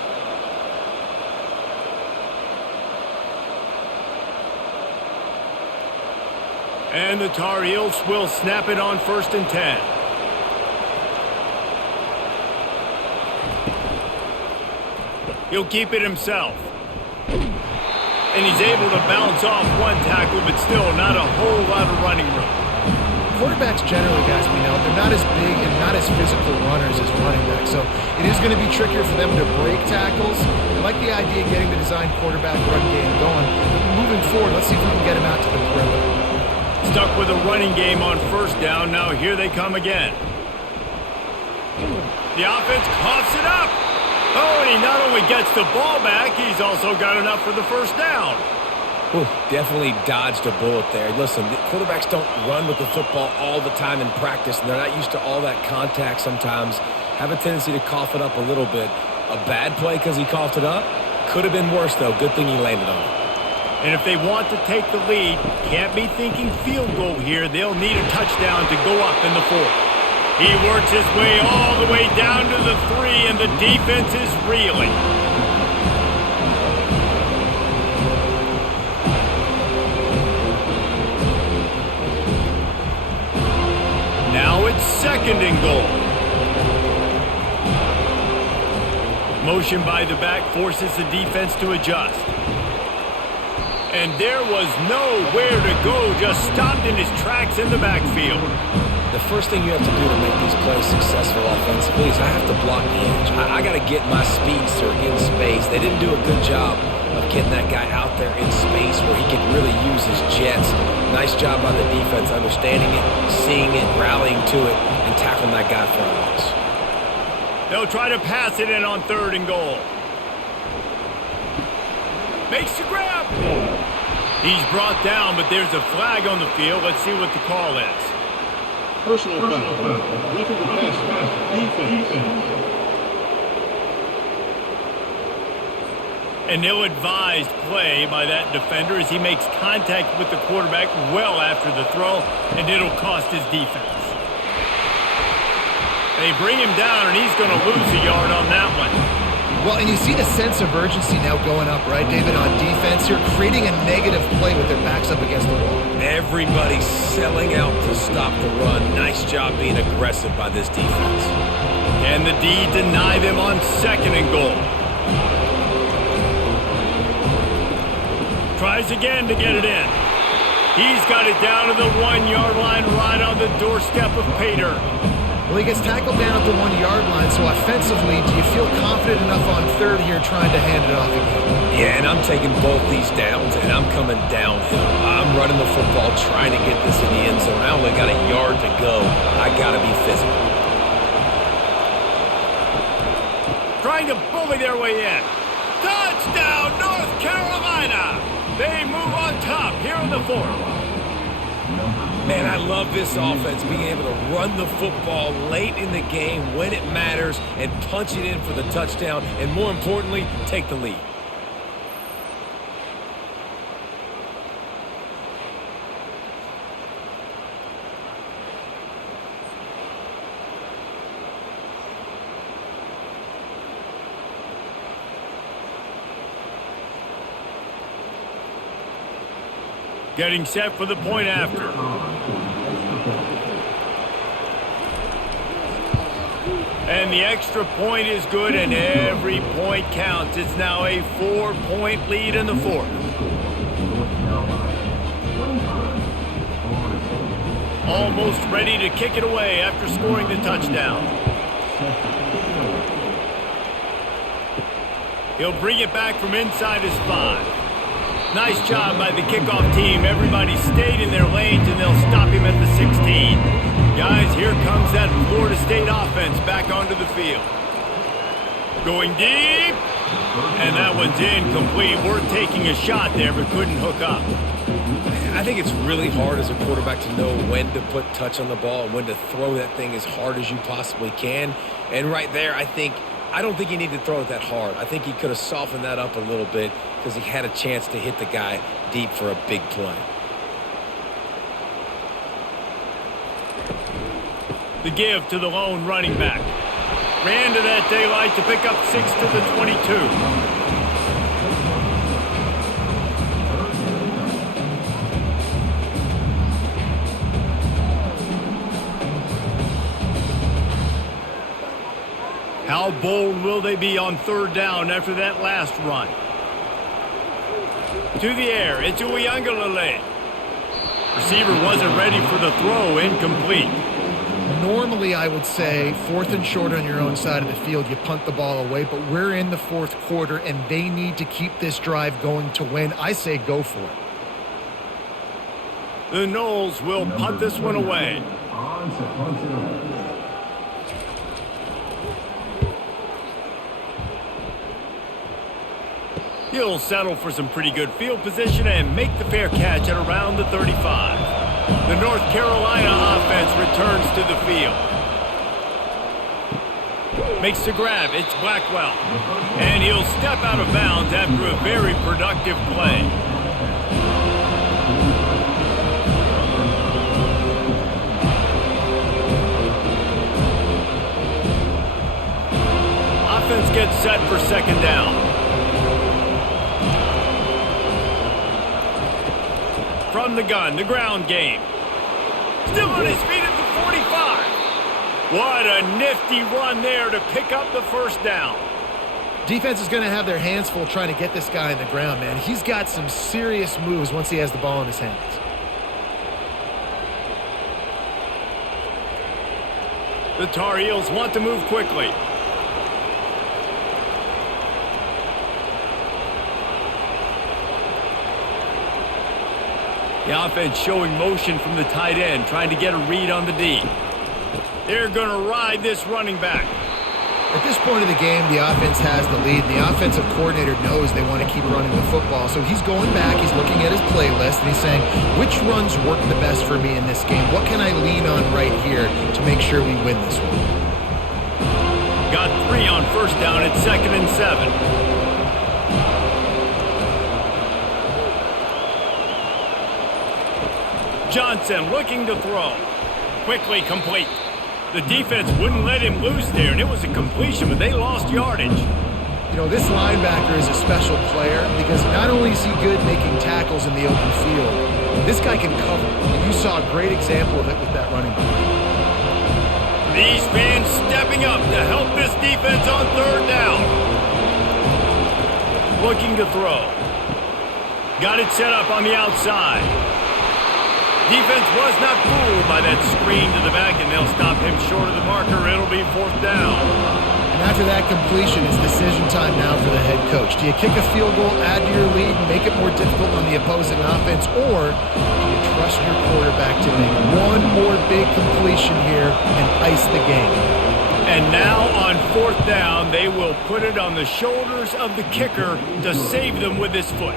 And the Tar Heels will snap it on 1st and 10. He'll keep it himself. And he's able to bounce off one tackle, but still not a whole lot of running room. quarterbacks generally, guys, we know, they're not as big and not as physical runners as running backs. So it is going to be trickier for them to break tackles. I like the idea of getting the design quarterback run game going. But moving forward, let's see if we can get him out to the perimeter. Stuck with a running game on first down. Now here they come again. The offense coughs it up. Oh, and he not only gets the ball back, he's also got enough for the first down. Ooh, definitely dodged a bullet there. Listen, the quarterbacks don't run with the football all the time in practice, and they're not used to all that contact sometimes. Have a tendency to cough it up a little bit. A bad play because he coughed it up? Could have been worse, though. Good thing he landed on it. And if they want to take the lead, can't be thinking field goal here. They'll need a touchdown to go up in the fourth. He works his way all the way down to the 3, and the defense is reeling. Now it's 2nd and goal. Motion by the back forces the defense to adjust. And there was nowhere to go, just stopped in his tracks in the backfield. The first thing you have to do to make these plays successful offensively is I have to block the edge. I got to get my speedster in space. They didn't do a good job of getting that guy out there in space where he could really use his jets. Nice job by the defense understanding it, seeing it, rallying to it, and tackling that guy for a loss. They'll try to pass it in on 3rd and goal. Makes the grab. He's brought down, but there's a flag on the field. Let's see what the call is. Personal foul. Roughing the passer. Defense. An ill-advised play by that defender as he makes contact with the quarterback well after the throw, and it'll cost his defense. They bring him down, and he's going to lose a yard on that one. Well, and you see the sense of urgency now going up, right, David, on defense. You're creating a negative play with their backs up against the wall. Everybody's selling out to stop the run. Nice job being aggressive by this defense. And the D deny them on 2nd and goal. Tries again to get it in. He's got it down to the 1-yard line right on the doorstep of Pater. Well, he gets tackled down at the 1-yard line, so offensively, do you feel confident enough on 3rd here trying to hand it off again? Yeah, and I'm taking both these downs, and I'm coming downhill. I'm running the football, trying to get this in the end zone. I only got a yard to go. I got to be physical. Trying to bully their way in. Touchdown, North Carolina! They move on top here in the 4th. Man, I love this offense, being able to run the football late in the game when it matters and punch it in for the touchdown, and more importantly, take the lead. Getting set for the point after. And the extra point is good, and every point counts. It's now a 4-point lead in the 4th. Almost ready to kick it away after scoring the touchdown. He'll bring it back from inside his 5. Nice job by the kickoff team. Everybody stayed in their lanes, and they'll stop him at the 16. Guys, here comes that Florida State offense back onto the field. Going deep, and that one's incomplete. Worth taking a shot there, but couldn't hook up. I think it's really hard as a quarterback to know when to put touch on the ball and when to throw that thing as hard as you possibly can. And right there, I don't think he needed to throw it that hard. I think he could have softened that up a little bit because he had a chance to hit the guy deep for a big play. The give to the lone running back. Ran to that daylight to pick up 6 to the 22. How bold will they be on 3rd down after that last run? To the air, it's Uiagalelei. Receiver wasn't ready for the throw, incomplete. Normally, I would say 4th and short on your own side of the field, you punt the ball away, but we're in the 4th quarter, and they need to keep this drive going to win. I say go for it. The Noles will punt this one away. He'll settle for some pretty good field position and make the fair catch at around the 35. The North Carolina offense returns to the field. Makes the grab. It's Blackwell. And he'll step out of bounds after a very productive play. Offense gets set for 2nd down. From the gun, the ground game. Still on his feet at the 45. What a nifty run there to pick up the 1st down. Defense is going to have their hands full trying to get this guy in the ground, man. He's got some serious moves once he has the ball in his hands. The Tar Heels want to move quickly. The offense showing motion from the tight end, trying to get a read on the D. They're going to ride this running back. At this point of the game, the offense has the lead. The offensive coordinator knows they want to keep running the football. So he's going back, he's looking at his playlist, and he's saying, which runs work the best for me in this game? What can I lean on right here to make sure we win this one? Got 3 on 1st down at 2nd and 7. Johnson looking to throw. Quickly complete. The defense wouldn't let him loose there, and it was a completion, but they lost yardage. You know, this linebacker is a special player because not only is he good making tackles in the open field, this guy can cover. And you saw a great example of it with that running back. These fans stepping up to help this defense on 3rd down. Looking to throw. Got it set up on the outside. Defense was not fooled by that screen to the back, and they'll stop him short of the marker. It'll be 4th down. And after that completion, it's decision time now for the head coach. Do you kick a field goal, add to your lead, and make it more difficult on the opposing offense, or do you trust your quarterback to make one more big completion here and ice the game? And now on 4th down, they will put it on the shoulders of the kicker to save them with his foot.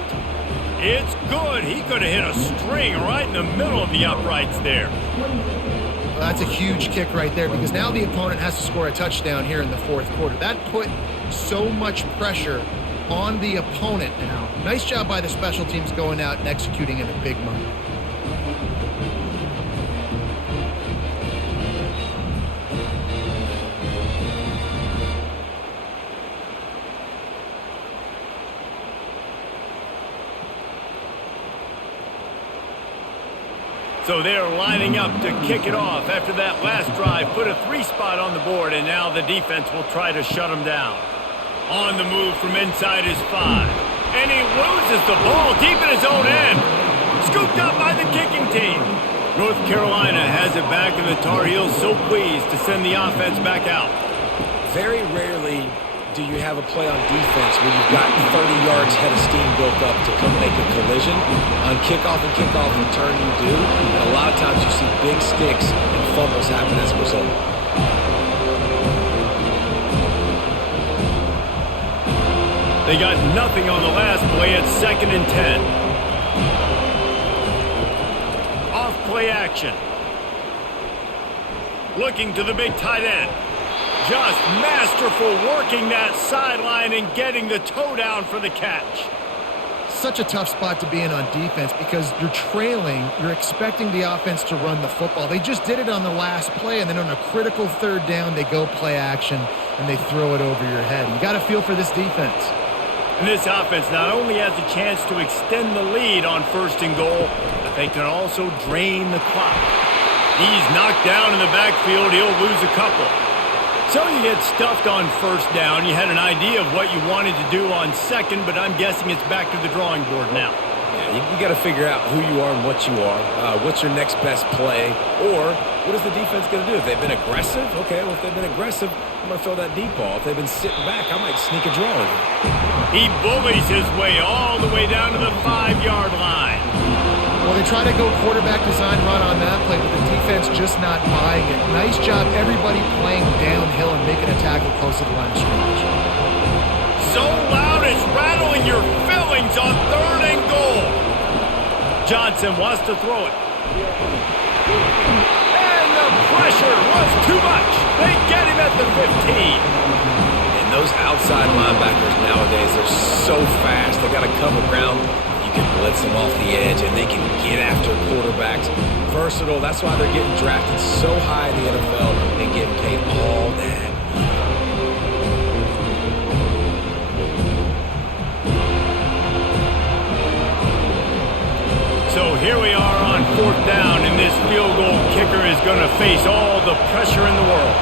It's good. He could have hit a string right in the middle of the uprights there. Well, that's a huge kick right there because now the opponent has to score a touchdown here in the 4th quarter. That put so much pressure on the opponent now. Nice job by the special teams going out and executing in a big moment. So they're lining up to kick it off after that last drive. Put a 3 spot on the board, and now the defense will try to shut them down. On the move from inside his 5. And he loses the ball deep in his own end. Scooped up by the kicking team. North Carolina has it back, and the Tar Heels so pleased to send the offense back out. Very rarely do you have a play on defense where you've got 30 yards head of steam built up to come make a collision. On kickoff and kickoff return you do, and a lot of times you see big sticks and fumbles happen as a result. They got nothing on the last play at 2nd and 10. Off play action. Looking to the big tight end. Just masterful working that sideline and getting the toe down for the catch. Such a tough spot to be in on defense because you're trailing, you're expecting the offense to run the football. They just did it on the last play, and then on a critical 3rd down, they go play action, and they throw it over your head. You got to feel for this defense. And this offense not only has a chance to extend the lead on 1st and goal, but they can also drain the clock. He's knocked down in the backfield. He'll lose a couple. So you get stuffed on 1st down. You had an idea of what you wanted to do on 2nd, but I'm guessing it's back to the drawing board now. You got to figure out who you are and what you are. What's your next best play? Or what is the defense going to do? If they've been aggressive, okay, well, if they've been aggressive, I'm going to throw that deep ball. If they've been sitting back, I might sneak a draw in here. He bullies his way all the way down to the 5-yard line. Well, they try to go quarterback design run on that play, but the defense just not buying it. Nice job, everybody playing downhill and making a tackle close to the line of scrimmage. So loud it's rattling your fillings on 3rd and goal. Johnson wants to throw it. And the pressure was too much. They get him at the 15. And those outside linebackers nowadays, they're so fast. They got to cover ground. You can blitz them off the edge, and they can get after quarterbacks. Versatile. That's why they're getting drafted so high in the NFL and getting paid all that. So here we are on 4th down, and this field goal kicker is going to face all the pressure in the world.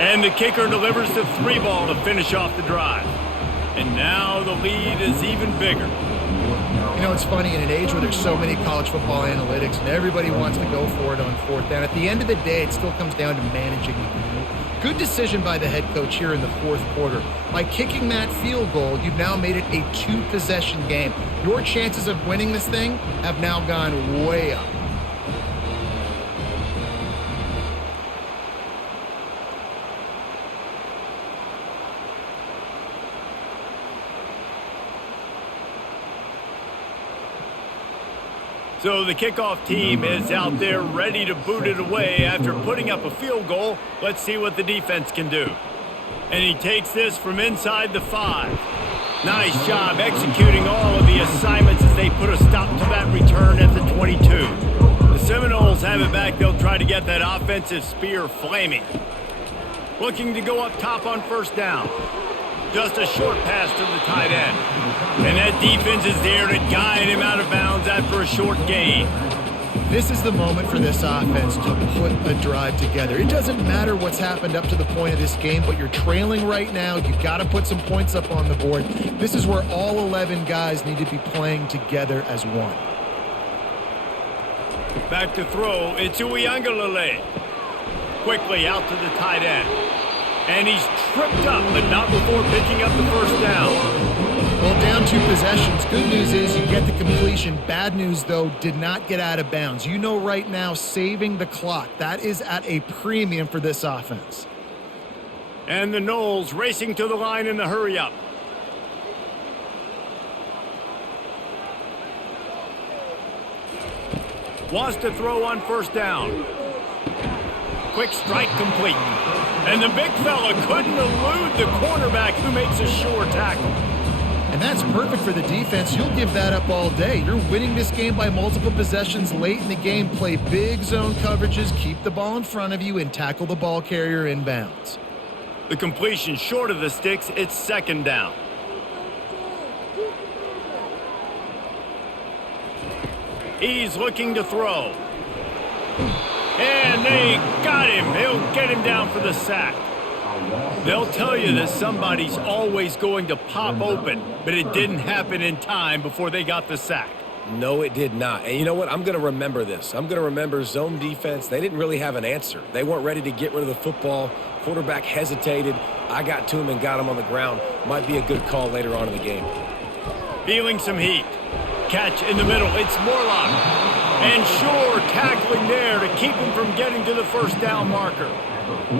And the kicker delivers the 3 ball to finish off the drive. And now the lead is even bigger. You know, it's funny, in an age where there's so many college football analytics and everybody wants to go for it on 4th down, at the end of the day, it still comes down to managing the game. Good decision by the head coach here in the 4th quarter. By kicking that field goal, you've now made it a 2-possession game. Your chances of winning this thing have now gone way up. So the kickoff team is out there ready to boot it away after putting up a field goal. Let's see what the defense can do. And he takes this from inside the 5. Nice job executing all of the assignments as they put a stop to that return at the 22. The Seminoles have it back. They'll try to get that offensive spear flaming. Looking to go up top on 1st down. Just a short pass to the tight end. And that defense is there to guide him out of bounds after a short gain. This is the moment for this offense to put a drive together. It doesn't matter what's happened up to the point of this game, but you're trailing right now. You've got to put some points up on the board. This is where all 11 guys need to be playing together as one. Back to throw. It's Uiagalelei. Quickly out to the tight end. And he's tripped up, but not before picking up the 1st down. Well, down 2 possessions. Good news is you get the completion. Bad news, though, did not get out of bounds. You know right now, saving the clock. That is at a premium for this offense. And the Noles racing to the line in the hurry-up. Wants to throw on 1st down. Quick strike complete. And the big fella couldn't elude the cornerback who makes a sure tackle. And that's perfect for the defense. You'll give that up all day. You're winning this game by multiple possessions late in the game. Play big zone coverages, keep the ball in front of you, and tackle the ball carrier inbounds. The completion short of the sticks, it's 2nd down. He's looking to throw. And they got him. They'll get him down for the sack. They'll tell you that somebody's always going to pop open, but it didn't happen in time before they got the sack. No, it did not. And you know what? I'm going to remember this. I'm going to remember zone defense. They didn't really have an answer. They weren't ready to get rid of the football. Quarterback hesitated. I got to him and got him on the ground. Might be a good call later on in the game. Feeling some heat. Catch in the middle. It's Morlock. And Shore tackling there to keep him from getting to the 1st down marker.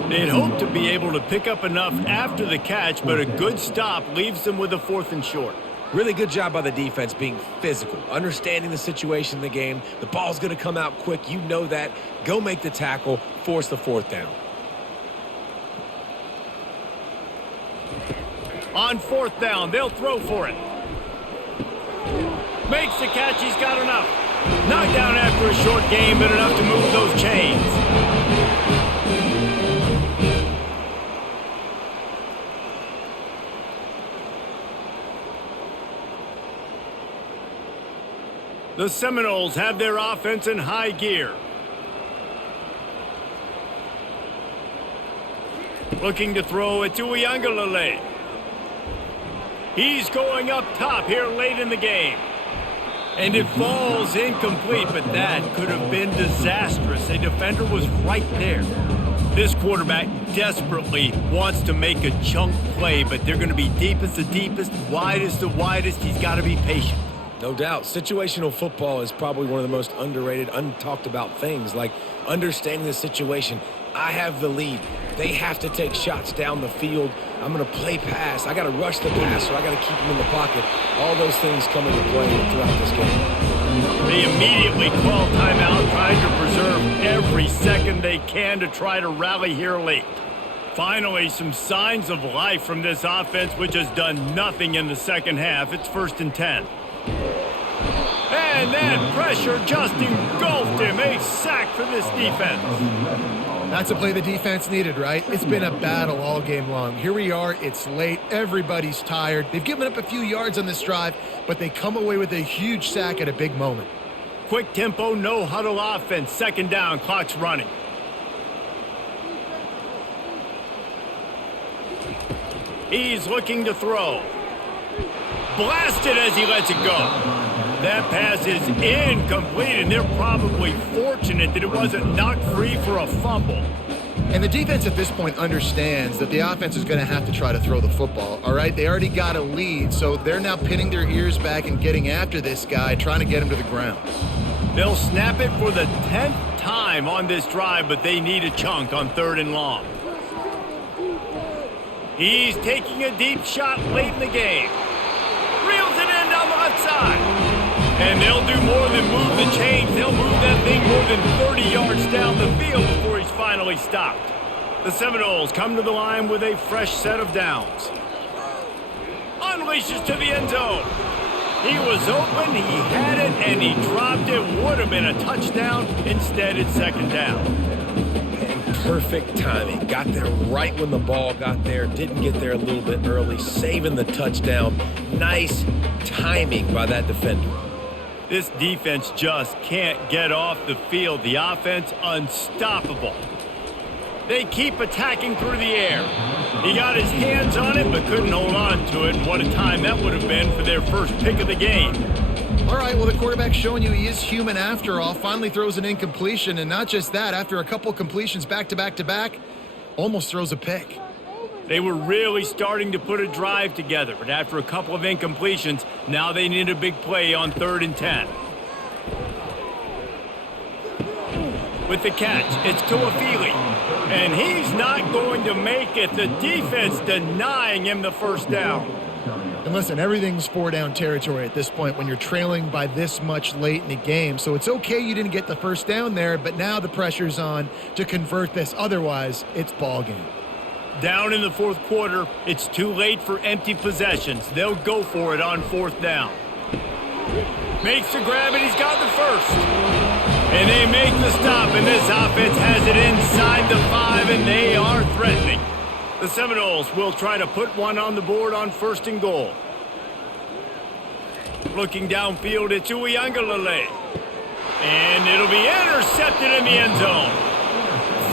They'd hoped to be able to pick up enough after the catch, but a good stop leaves them with a 4th and short. Really good job by the defense being physical, understanding the situation in the game. The ball's going to come out quick. You know that. Go make the tackle, force the 4th down. On 4th down, they'll throw for it. Makes the catch. He's got enough. Knocked down after a short game, but enough to move those chains. The Seminoles have their offense in high gear. Looking to throw it to Uiagalelei. He's going up top here late in the game. And it falls incomplete, but that could have been disastrous. A defender was right there. This quarterback desperately wants to make a chunk play, but they're going to be deepest the deepest, widest the widest. He's got to be patient. No doubt. Situational football is probably one of the most underrated, untalked about things, like understanding the situation. I have the lead. They have to take shots down the field. I'm going to play pass. I got to rush the pass, so I got to keep him in the pocket. All those things come into play throughout this game. They immediately call timeout, trying to preserve every second they can to try to rally here late. Finally, some signs of life from this offense, which has done nothing in the second half. It's 1st and 10. And that pressure just engulfed him. A sack for this defense. That's a play the defense needed, right? It's been a battle all game long. Here we are. It's late. Everybody's tired. They've given up a few yards on this drive, but they come away with a huge sack at a big moment. Quick tempo, no huddle offense. 2nd down, clock's running. He's looking to throw. Blasted as he lets it go. That pass is incomplete, and they're probably fortunate that it wasn't knocked free for a fumble. And the defense at this point understands that the offense is going to have to try to throw the football, all right? They already got a lead, so they're now pinning their ears back and getting after this guy, trying to get him to the ground. They'll snap it for the 10th time on this drive, but they need a chunk on 3rd and long. He's taking a deep shot late in the game. Reels it in down the left side. And they'll do more than move the chains. They'll move that thing more than 30 yards down the field before he's finally stopped. The Seminoles come to the line with a fresh set of downs. Unleashes to the end zone. He was open, he had it, and he dropped it. Would have been a touchdown. Instead, it's 2nd down. And perfect timing. Got there right when the ball got there. Didn't get there a little bit early. Saving the touchdown. Nice timing by that defender. This defense just can't get off the field. The offense unstoppable. They keep attacking through the air. He got his hands on it but couldn't hold on to it. And what a time that would have been for their first pick of the game. All right, well, the quarterback's showing you he is human after all. Finally throws an incompletion, and not just that, after a couple completions back to back to back, almost throws a pick. They were really starting to put a drive together, but after a couple of incompletions, now they need a big play on 3rd and 10. With the catch, it's Tuafili, and he's not going to make it. The defense denying him the 1st down. And listen, everything's 4-down territory at this point when you're trailing by this much late in the game. So it's okay you didn't get the 1st down there, but now the pressure's on to convert this. Otherwise, it's ball game. Down in the 4th quarter, it's too late for empty possessions. They'll go for it on 4th down. Makes the grab, and he's got the 1st. And they make the stop, and this offense has it inside the 5, and they are threatening. The Seminoles will try to put one on the board on 1st and goal. Looking downfield, it's Uiagalelei. And it'll be intercepted in the end zone.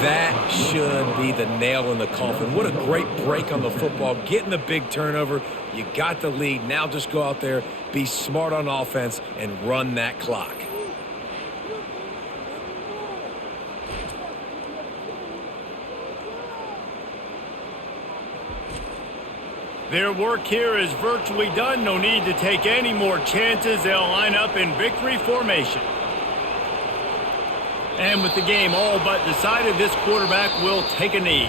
That should be the nail in the coffin. What a great break on the football. Getting the big turnover. You got the lead. Now just go out there, be smart on offense, and run that clock. Their work here is virtually done. No need to take any more chances. They'll line up in victory formation. And with the game all but decided, this quarterback will take a knee.